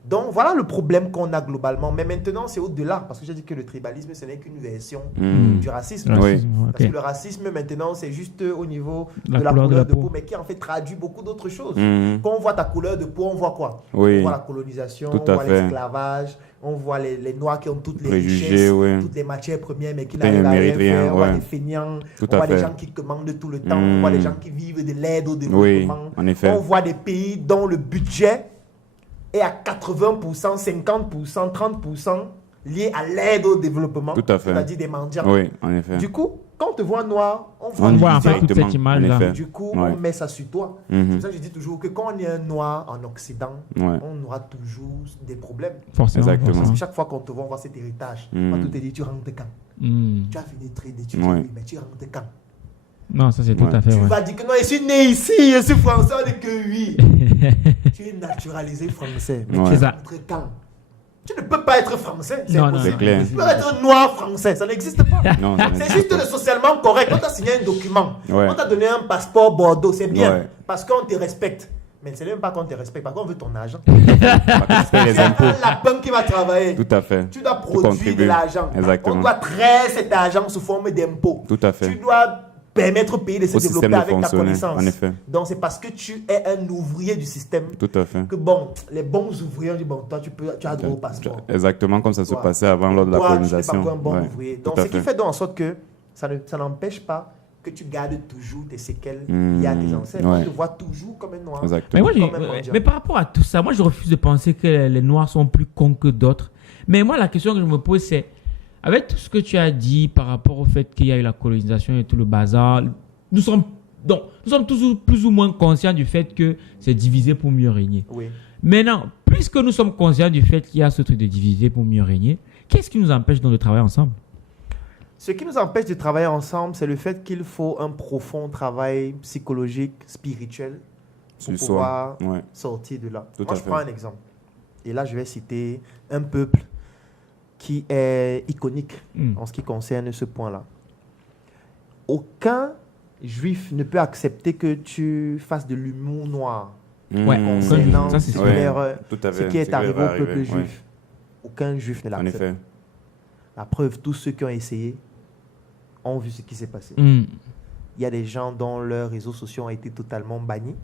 Donc voilà le problème qu'on a globalement. Mais maintenant, c'est au-delà. Parce que j'ai dit que le tribalisme, ce n'est qu'une version Hmm. du racisme. Oui. Racisme, ok. Parce que le racisme, maintenant, c'est juste au niveau La de la couleur couleur de de la peau, peau. mais qui en fait traduit beaucoup d'autres choses. Hmm. Quand on voit ta couleur de peau, on voit quoi? Oui. On voit la colonisation, Tout on à voit fait. l'esclavage, on voit les Noirs qui ont toutes les Préjugés, richesses, oui. toutes les matières premières, mais qui Qui ne n'arrivent à rien méritent rien, faire. On voit ouais. des feignants, Tout on à voit des fait. gens qui commandent tout le temps, on voit des gens qui vivent de l'aide au Oui, développement. en effet. On voit des pays dont le budget est à 80%, 50%, 30% lié à l'aide au développement, Tout à fait. c'est-à-dire des mendiants. Oui, en effet. Du coup, quand on te voit noir, on voit On voit en fait vision. toute cette image-là. en effet. Du coup, Ouais. on met ça sur toi. C'est Mhm. pour ça que je dis toujours que quand on est un noir en Occident, Ouais. on aura toujours des problèmes. Forcément. Exactement. Parce forcément. que chaque fois qu'on te voit, on voit cet héritage. Mm. On va tout te dire, tu rentres quand? Mm. Tu as fini très d'étudier, Ouais. oui, mais tu rentres quand? Non, ça c'est tout Ouais. à fait Tu vrai. vas dire que non, je suis né ici, je suis français, on dit que oui. Tu es naturalisé français. Mais Ouais. tu C'est ça. rentres quand? Tu ne peux pas être français, c'est Non, non, impossible. C'est clair. Tu peux être noir français, ça n'existe pas. Non, ça C'est n'existe juste pas. le socialement correct. On t'a signé un document. Ouais. On t'a donné un passeport Bordeaux, c'est bien. Ouais. Parce qu'on te respecte. Mais c'est même pas qu'on te respecte, parce qu'on veut ton argent. Parce que tu payes les Tu es impôts. un lapin qui va travailler. Tout à fait. Tu dois Tu produire de contribues. l'argent. Exactement. On doit traiter cet argent sous forme d'impôts. Tout à fait. Tu dois permettre au pays de se Au système développer de avec ta fonctionner, connaissance. en effet. Donc c'est parce que tu es un ouvrier du système Tout à fait. que bon, les bons ouvriers ont dit bon, toi tu as droit au passeport. Exactement comme ça se Toi, passait avant lors de la Toi, colonisation. tu n'es pas un bon Ouais. ouvrier. Tout Donc à ce qui fait donc en sorte que ça n'empêche pas que tu gardes toujours tes séquelles liées à tes ancêtres. ouais. On te voit toujours comme un noir. Mais, Exactement. moi, Comme un mendiant. mais par rapport à tout ça, moi je refuse de penser que les Noirs sont plus cons que d'autres. Mais moi la question que je me pose c'est, avec tout ce que tu as dit par rapport au fait qu'il y a eu la colonisation et tout le bazar, nous sommes toujours plus ou moins conscients du fait que c'est divisé pour mieux régner. Oui. Maintenant, puisque nous sommes conscients du fait qu'il y a ce truc de diviser pour mieux régner, qu'est-ce qui nous empêche donc de travailler ensemble? Ce qui nous empêche de travailler ensemble, c'est le fait qu'il faut un profond travail psychologique, spirituel, pour Sur pouvoir soi. Ouais. sortir de là. Tout Moi, à je fait. prends un exemple. Et là, je vais citer un peuple qui est iconique en ce qui concerne ce point-là. Aucun juif ne peut accepter que tu fasses de l'humour noir Ouais, concernant ça, c'est ce sûr. Tout à ce fait. qui est arrivé au arrivé, peuple ouais. juif. Aucun juif ne En l'accepte. effet. La preuve, tous ceux qui ont essayé ont vu ce qui s'est passé. Mm. Il y a des gens dont leurs réseaux sociaux ont été totalement bannis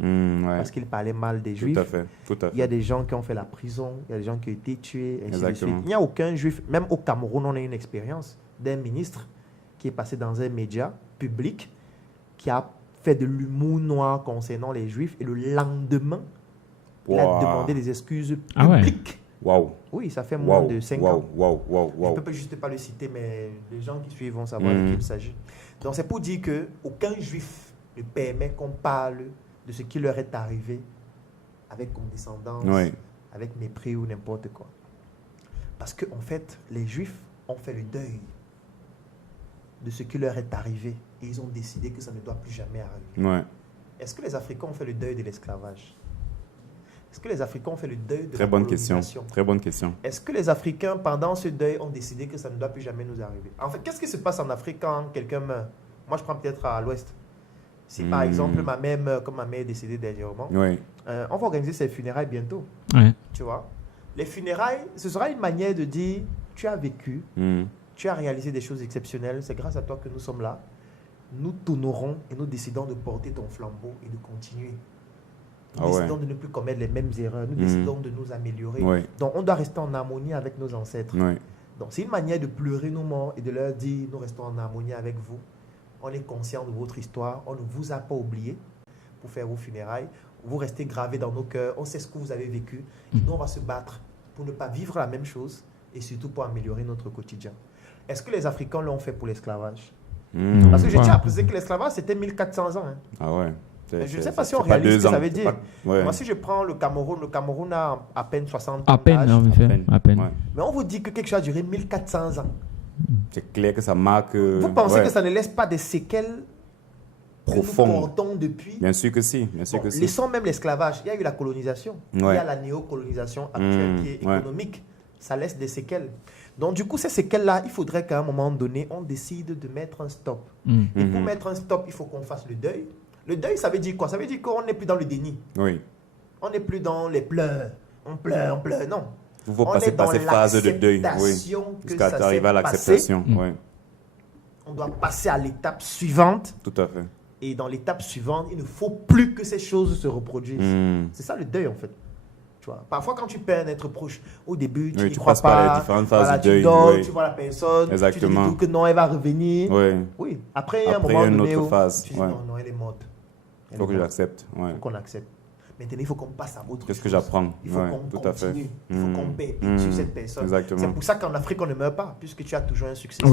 Ouais. parce qu'ils parlaient mal des Tout juifs. à fait. Tout à Il y a fait. des gens qui ont fait la prison, il y a des gens qui ont été tués, ainsi de suite. Exactement. Il n'y a aucun juif, même au Cameroun, on a une expérience d'un ministre qui est passé dans un média public qui a fait de l'humour noir concernant les juifs et le lendemain, il a Wow. demandé des excuses Ah ouais. publiques. Waouh. Oui, ça fait moins Waouh. de 5 Waouh. ans. Waouh. Waouh. Je Waouh. ne peux juste pas le citer, mais les gens qui suivent vont savoir de qui il s'agit. Donc c'est pour dire qu'aucun juif ne permet qu'on parle de ce qui leur est arrivé avec condescendance, Ouais. avec mépris ou n'importe quoi. Parce qu'en fait, les juifs ont fait le deuil de ce qui leur est arrivé et ils ont décidé que ça ne doit plus jamais arriver. Ouais. Est-ce que les Africains ont fait le deuil de l'esclavage? Est-ce que les Africains ont fait le deuil de Très la bonne question. colonisation? Très bonne question. Est-ce que les Africains, pendant ce deuil, ont décidé que ça ne doit plus jamais nous arriver? En fait, qu'est-ce qui se passe en Afrique quand quelqu'un meurt? Moi, je prends peut-être à l'ouest. Si par exemple, ma mère meurt, comme ma mère est décédée dernièrement, Oui. on va organiser ses funérailles bientôt. Ouais. Tu vois? Les funérailles, ce sera une manière de dire, tu as vécu, tu as réalisé des choses exceptionnelles, c'est grâce à toi que nous sommes là. Nous t'honorons et nous décidons de porter ton flambeau et de continuer. Nous décidons de ne plus commettre les mêmes erreurs. Nous décidons de nous améliorer. Ouais. Donc, on doit rester en harmonie avec nos ancêtres. Ouais. Donc, c'est une manière de pleurer nos morts et de leur dire, nous restons en harmonie avec vous. On est conscient de votre histoire. On ne vous a pas oublié pour faire vos funérailles. Vous restez gravés dans nos cœurs. On sait ce que vous avez vécu. Et nous, on va se battre pour ne pas vivre la même chose et surtout pour améliorer notre quotidien. Est-ce que les Africains l'ont fait pour l'esclavage? Parce que je tiens à préciser que l'esclavage, c'était 1400 ans. Hein. Ah ouais. Je ne sais pas si on réalise ce que ça veut dire. Moi, si je prends le Cameroun a à peine 60 ans. À peine, à peine. Ouais. Mais on vous dit que quelque chose a duré 1400 ans. C'est clair que ça marque... Vous pensez que ça ne laisse pas des séquelles profondes que nous portons depuis? Bien sûr que si. Bien sûr que si. Laissons même l'esclavage. Il y a eu la colonisation. Il y a la néocolonisation actuelle qui est économique. Ça laisse des séquelles. Donc, du coup, ces séquelles-là, il faudrait qu'à un moment donné, on décide de mettre un stop. Et pour mettre un stop, il faut qu'on fasse le deuil. Le deuil, ça veut dire quoi? Ça veut dire qu'on n'est plus dans le déni. Oui. On n'est plus dans les pleurs. On pleure, non. Il faut passer par ces phases de deuil. Oui. Jusqu'à arriver à l'acceptation. Oui. On doit passer à l'étape suivante. Tout à fait. Et dans l'étape suivante, il ne faut plus que ces choses se reproduisent. C'est ça le deuil, en fait. Tu vois, parfois, quand tu perds un être proche, au début, tu n'y crois pas. Par les différentes phases de deuil. Tu dors, tu vois la personne. Exactement. Tu te dis que non, elle va revenir. Oui. Après, il y a un moment donné où phase. tu dis non, elle est morte. Il faut que j'accepte. Il faut qu'on accepte. Maintenant, il faut qu'on passe à autre chose. Qu'est-ce que j'apprends? Il faut qu'on continue. Il faut qu'on paie sur cette personne. Exactement. C'est pour ça qu'en Afrique, on ne meurt pas, puisque tu as toujours un successeur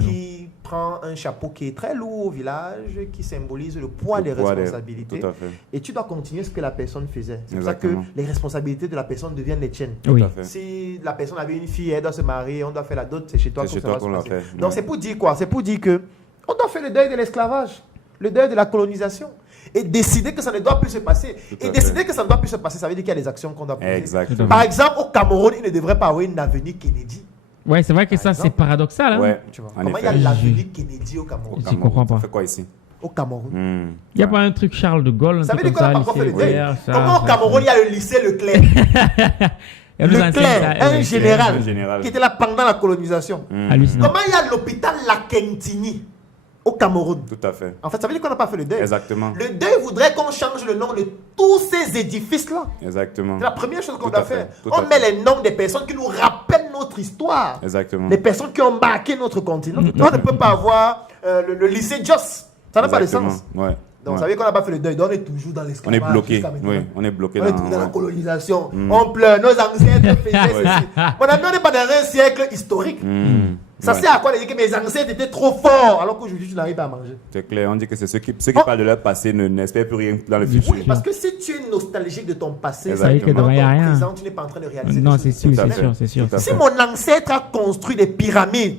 qui prend un chapeau qui est très lourd au village, qui symbolise le poids des responsabilités. Tout à fait. Et tu dois continuer ce que la personne faisait. C'est pour ça que les responsabilités de la personne deviennent les tiennes. Tout à fait. Si la personne avait une fille, elle doit se marier, on doit faire la dot, c'est chez toi qu'on l'a fait. Donc c'est pour dire quoi? C'est pour dire que on doit faire le deuil de l'esclavage, le deuil de la colonisation. Et décider que ça ne doit plus se passer. Et décider que ça ne doit plus se passer, ça veut dire qu'il y a des actions qu'on doit poser. Exactement. Par exemple, au Cameroun, il ne devrait pas avoir une avenue Kennedy. Ouais, c'est vrai que ça, c'est paradoxal. Hein? Ouais, tu vois. Comment il y a l'avenue Kennedy au Cameroun? Je ne comprends pas. Ça fait quoi ici? Au Cameroun. Il n'y a pas un truc Charles de Gaulle, ça veut dire qu'on n'a pas encore fait le deuil. Comment au Cameroun, il y a le lycée Leclerc? Leclerc, un général qui était là pendant la colonisation. Comment il y a l'hôpital La Kentini au Cameroun? Tout à fait. En fait, ça veut dire qu'on n'a pas fait le deuil. Exactement. Le deuil voudrait qu'on change le nom de tous ces édifices-là. Exactement. C'est la première chose qu'on doit faire. On met les noms des personnes qui nous rappellent notre histoire. Exactement. Les personnes qui ont marqué notre continent. On ne peut pas avoir le lycée Joss. Ça n'a pas de sens. Ouais. Donc, ça veut dire qu'on n'a pas fait le deuil. Donc, on est toujours dans l'esclavage. On est bloqué. Oui, on est bloqué dans la colonisation. On pleure. Nos ancêtres faisaient ceci. Mon ami, on n'est pas dans un siècle historique. Ça sert à quoi de dire que mes ancêtres étaient trop forts alors qu'aujourd'hui tu n'arrives pas à manger? C'est clair, on dit que c'est ceux qui parlent de leur passé n'espèrent plus rien dans le futur. Oui, parce que si tu es nostalgique de ton passé, dans ton présent, tu n'es pas en train de réaliser. Non, c'est sûr, c'est sûr. Si mon ancêtre a construit des pyramides,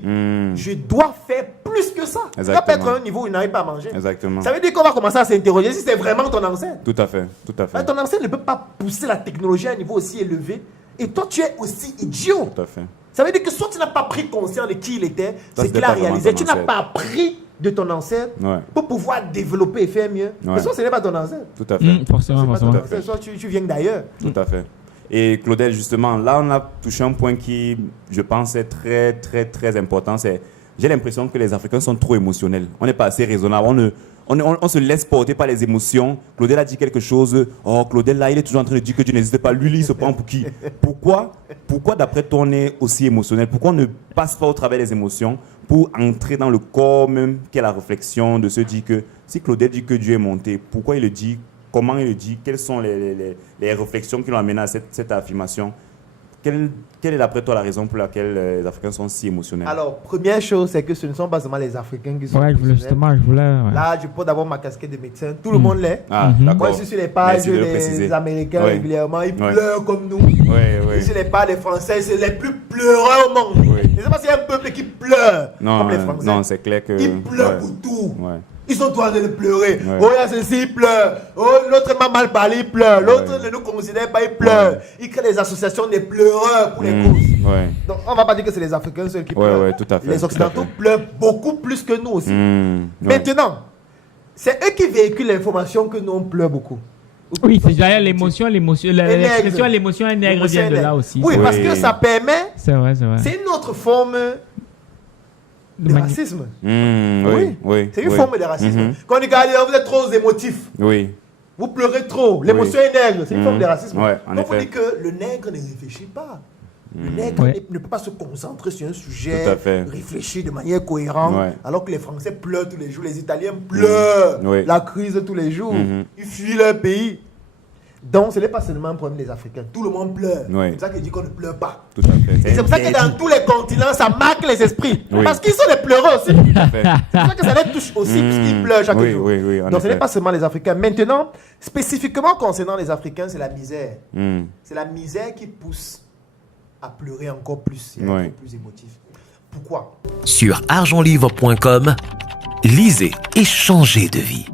je dois faire plus que ça. Tu dois pas être à un niveau où il n'arrive pas à manger. Exactement. Ça veut dire qu'on va commencer à s'interroger si c'est vraiment ton ancêtre. Tout à fait, tout à fait. Ton ancêtre ne peut pas pousser la technologie à un niveau aussi élevé. Et toi, tu es aussi idiot. Tout à fait. Ça veut dire que soit tu n'as pas pris conscience de qui il était, ce qu'il a réalisé, tu n'as pas appris de ton ancêtre pour pouvoir développer et faire mieux. Mais soit ce n'est pas ton ancêtre. Tout à fait. Forcément. Soit tu viens d'ailleurs. Tout à fait. Et Claudel, justement, là, on a touché un point qui, je pense, est très, très, très important. J'ai l'impression que les Africains sont trop émotionnels. On n'est pas assez raisonnable. On se laisse porter par les émotions. Claudel a dit quelque chose. Oh, Claudel, là, il est toujours en train de dire que Dieu n'existe pas. Lui, il se prend pour qui? Pourquoi, d'après toi, on est aussi émotionnel? Pourquoi on ne passe pas au travers des émotions pour entrer dans le corps même, qu'est la réflexion de se dire que si Claudel dit que Dieu est monté, pourquoi il le dit? Comment il le dit? Quelles sont les réflexions qui l'ont amené à cette affirmation? Quelle est d'après toi la raison pour laquelle les Africains sont si émotionnels? Alors, première chose, c'est que ce ne sont pas seulement les Africains qui sont émotionnels. Là, je peux d'abord ma casquette de médecin. Tout le monde l'est. Moi, je suis sur les pages des Américains régulièrement. Ils pleurent comme nous. Je suis sur les pages des Français. C'est les plus pleureurs au monde. Je ne sais pas s'il y a un peuple qui pleure comme les Français. Non, c'est clair que... Ils pleurent pour tout. Ils sont tous en train de pleurer. Oh, il y a ceci, il pleure. Oh, l'autre m'a mal parlé, il pleure. L'autre ne nous considère pas, il pleure. Il crée des associations des pleureurs pour les causes. Donc, on ne va pas dire que c'est les Africains seuls qui pleurent. Tout à fait, les Occidentaux pleurent beaucoup plus que nous aussi. Maintenant, c'est eux qui véhiculent l'information que nous, on pleure beaucoup. Oui, c'est d'ailleurs l'expression l'émotion nègre vient de là aussi. Oui, parce que ça permet... C'est vrai. C'est une autre forme... de racisme. Oui. C'est une forme de racisme. Quand on dit, vous êtes trop émotifs. Oui. Vous pleurez trop. L'émotion est nègre. C'est une forme de racisme. Ouais, en Donc, on effet. dit que le nègre ne réfléchit pas. Le nègre ne peut pas se concentrer sur un sujet, Tout à fait. réfléchir de manière cohérente, Ouais. alors que les Français pleurent tous les jours, les Italiens pleurent Oui. la crise tous les jours. Ils fuient leur pays. Donc, ce n'est pas seulement un problème des Africains. Tout le monde pleure. Oui. C'est pour ça qu'il dit qu'on ne pleure pas. Tout à fait. Et c'est pour ça que dans tous les continents, ça marque les esprits. Oui. Parce qu'ils sont des pleureux aussi. Fait. C'est pour ça que ça les touche aussi, puisqu'ils pleurent chaque Oui, jour. oui, oui, en Donc, ce n'est effet. pas seulement les Africains. Maintenant, spécifiquement concernant les Africains, c'est la misère. C'est la misère qui pousse à pleurer encore plus et à Oui. être plus émotif. Pourquoi? Sur argentlivre.com, lisez et changez de vie.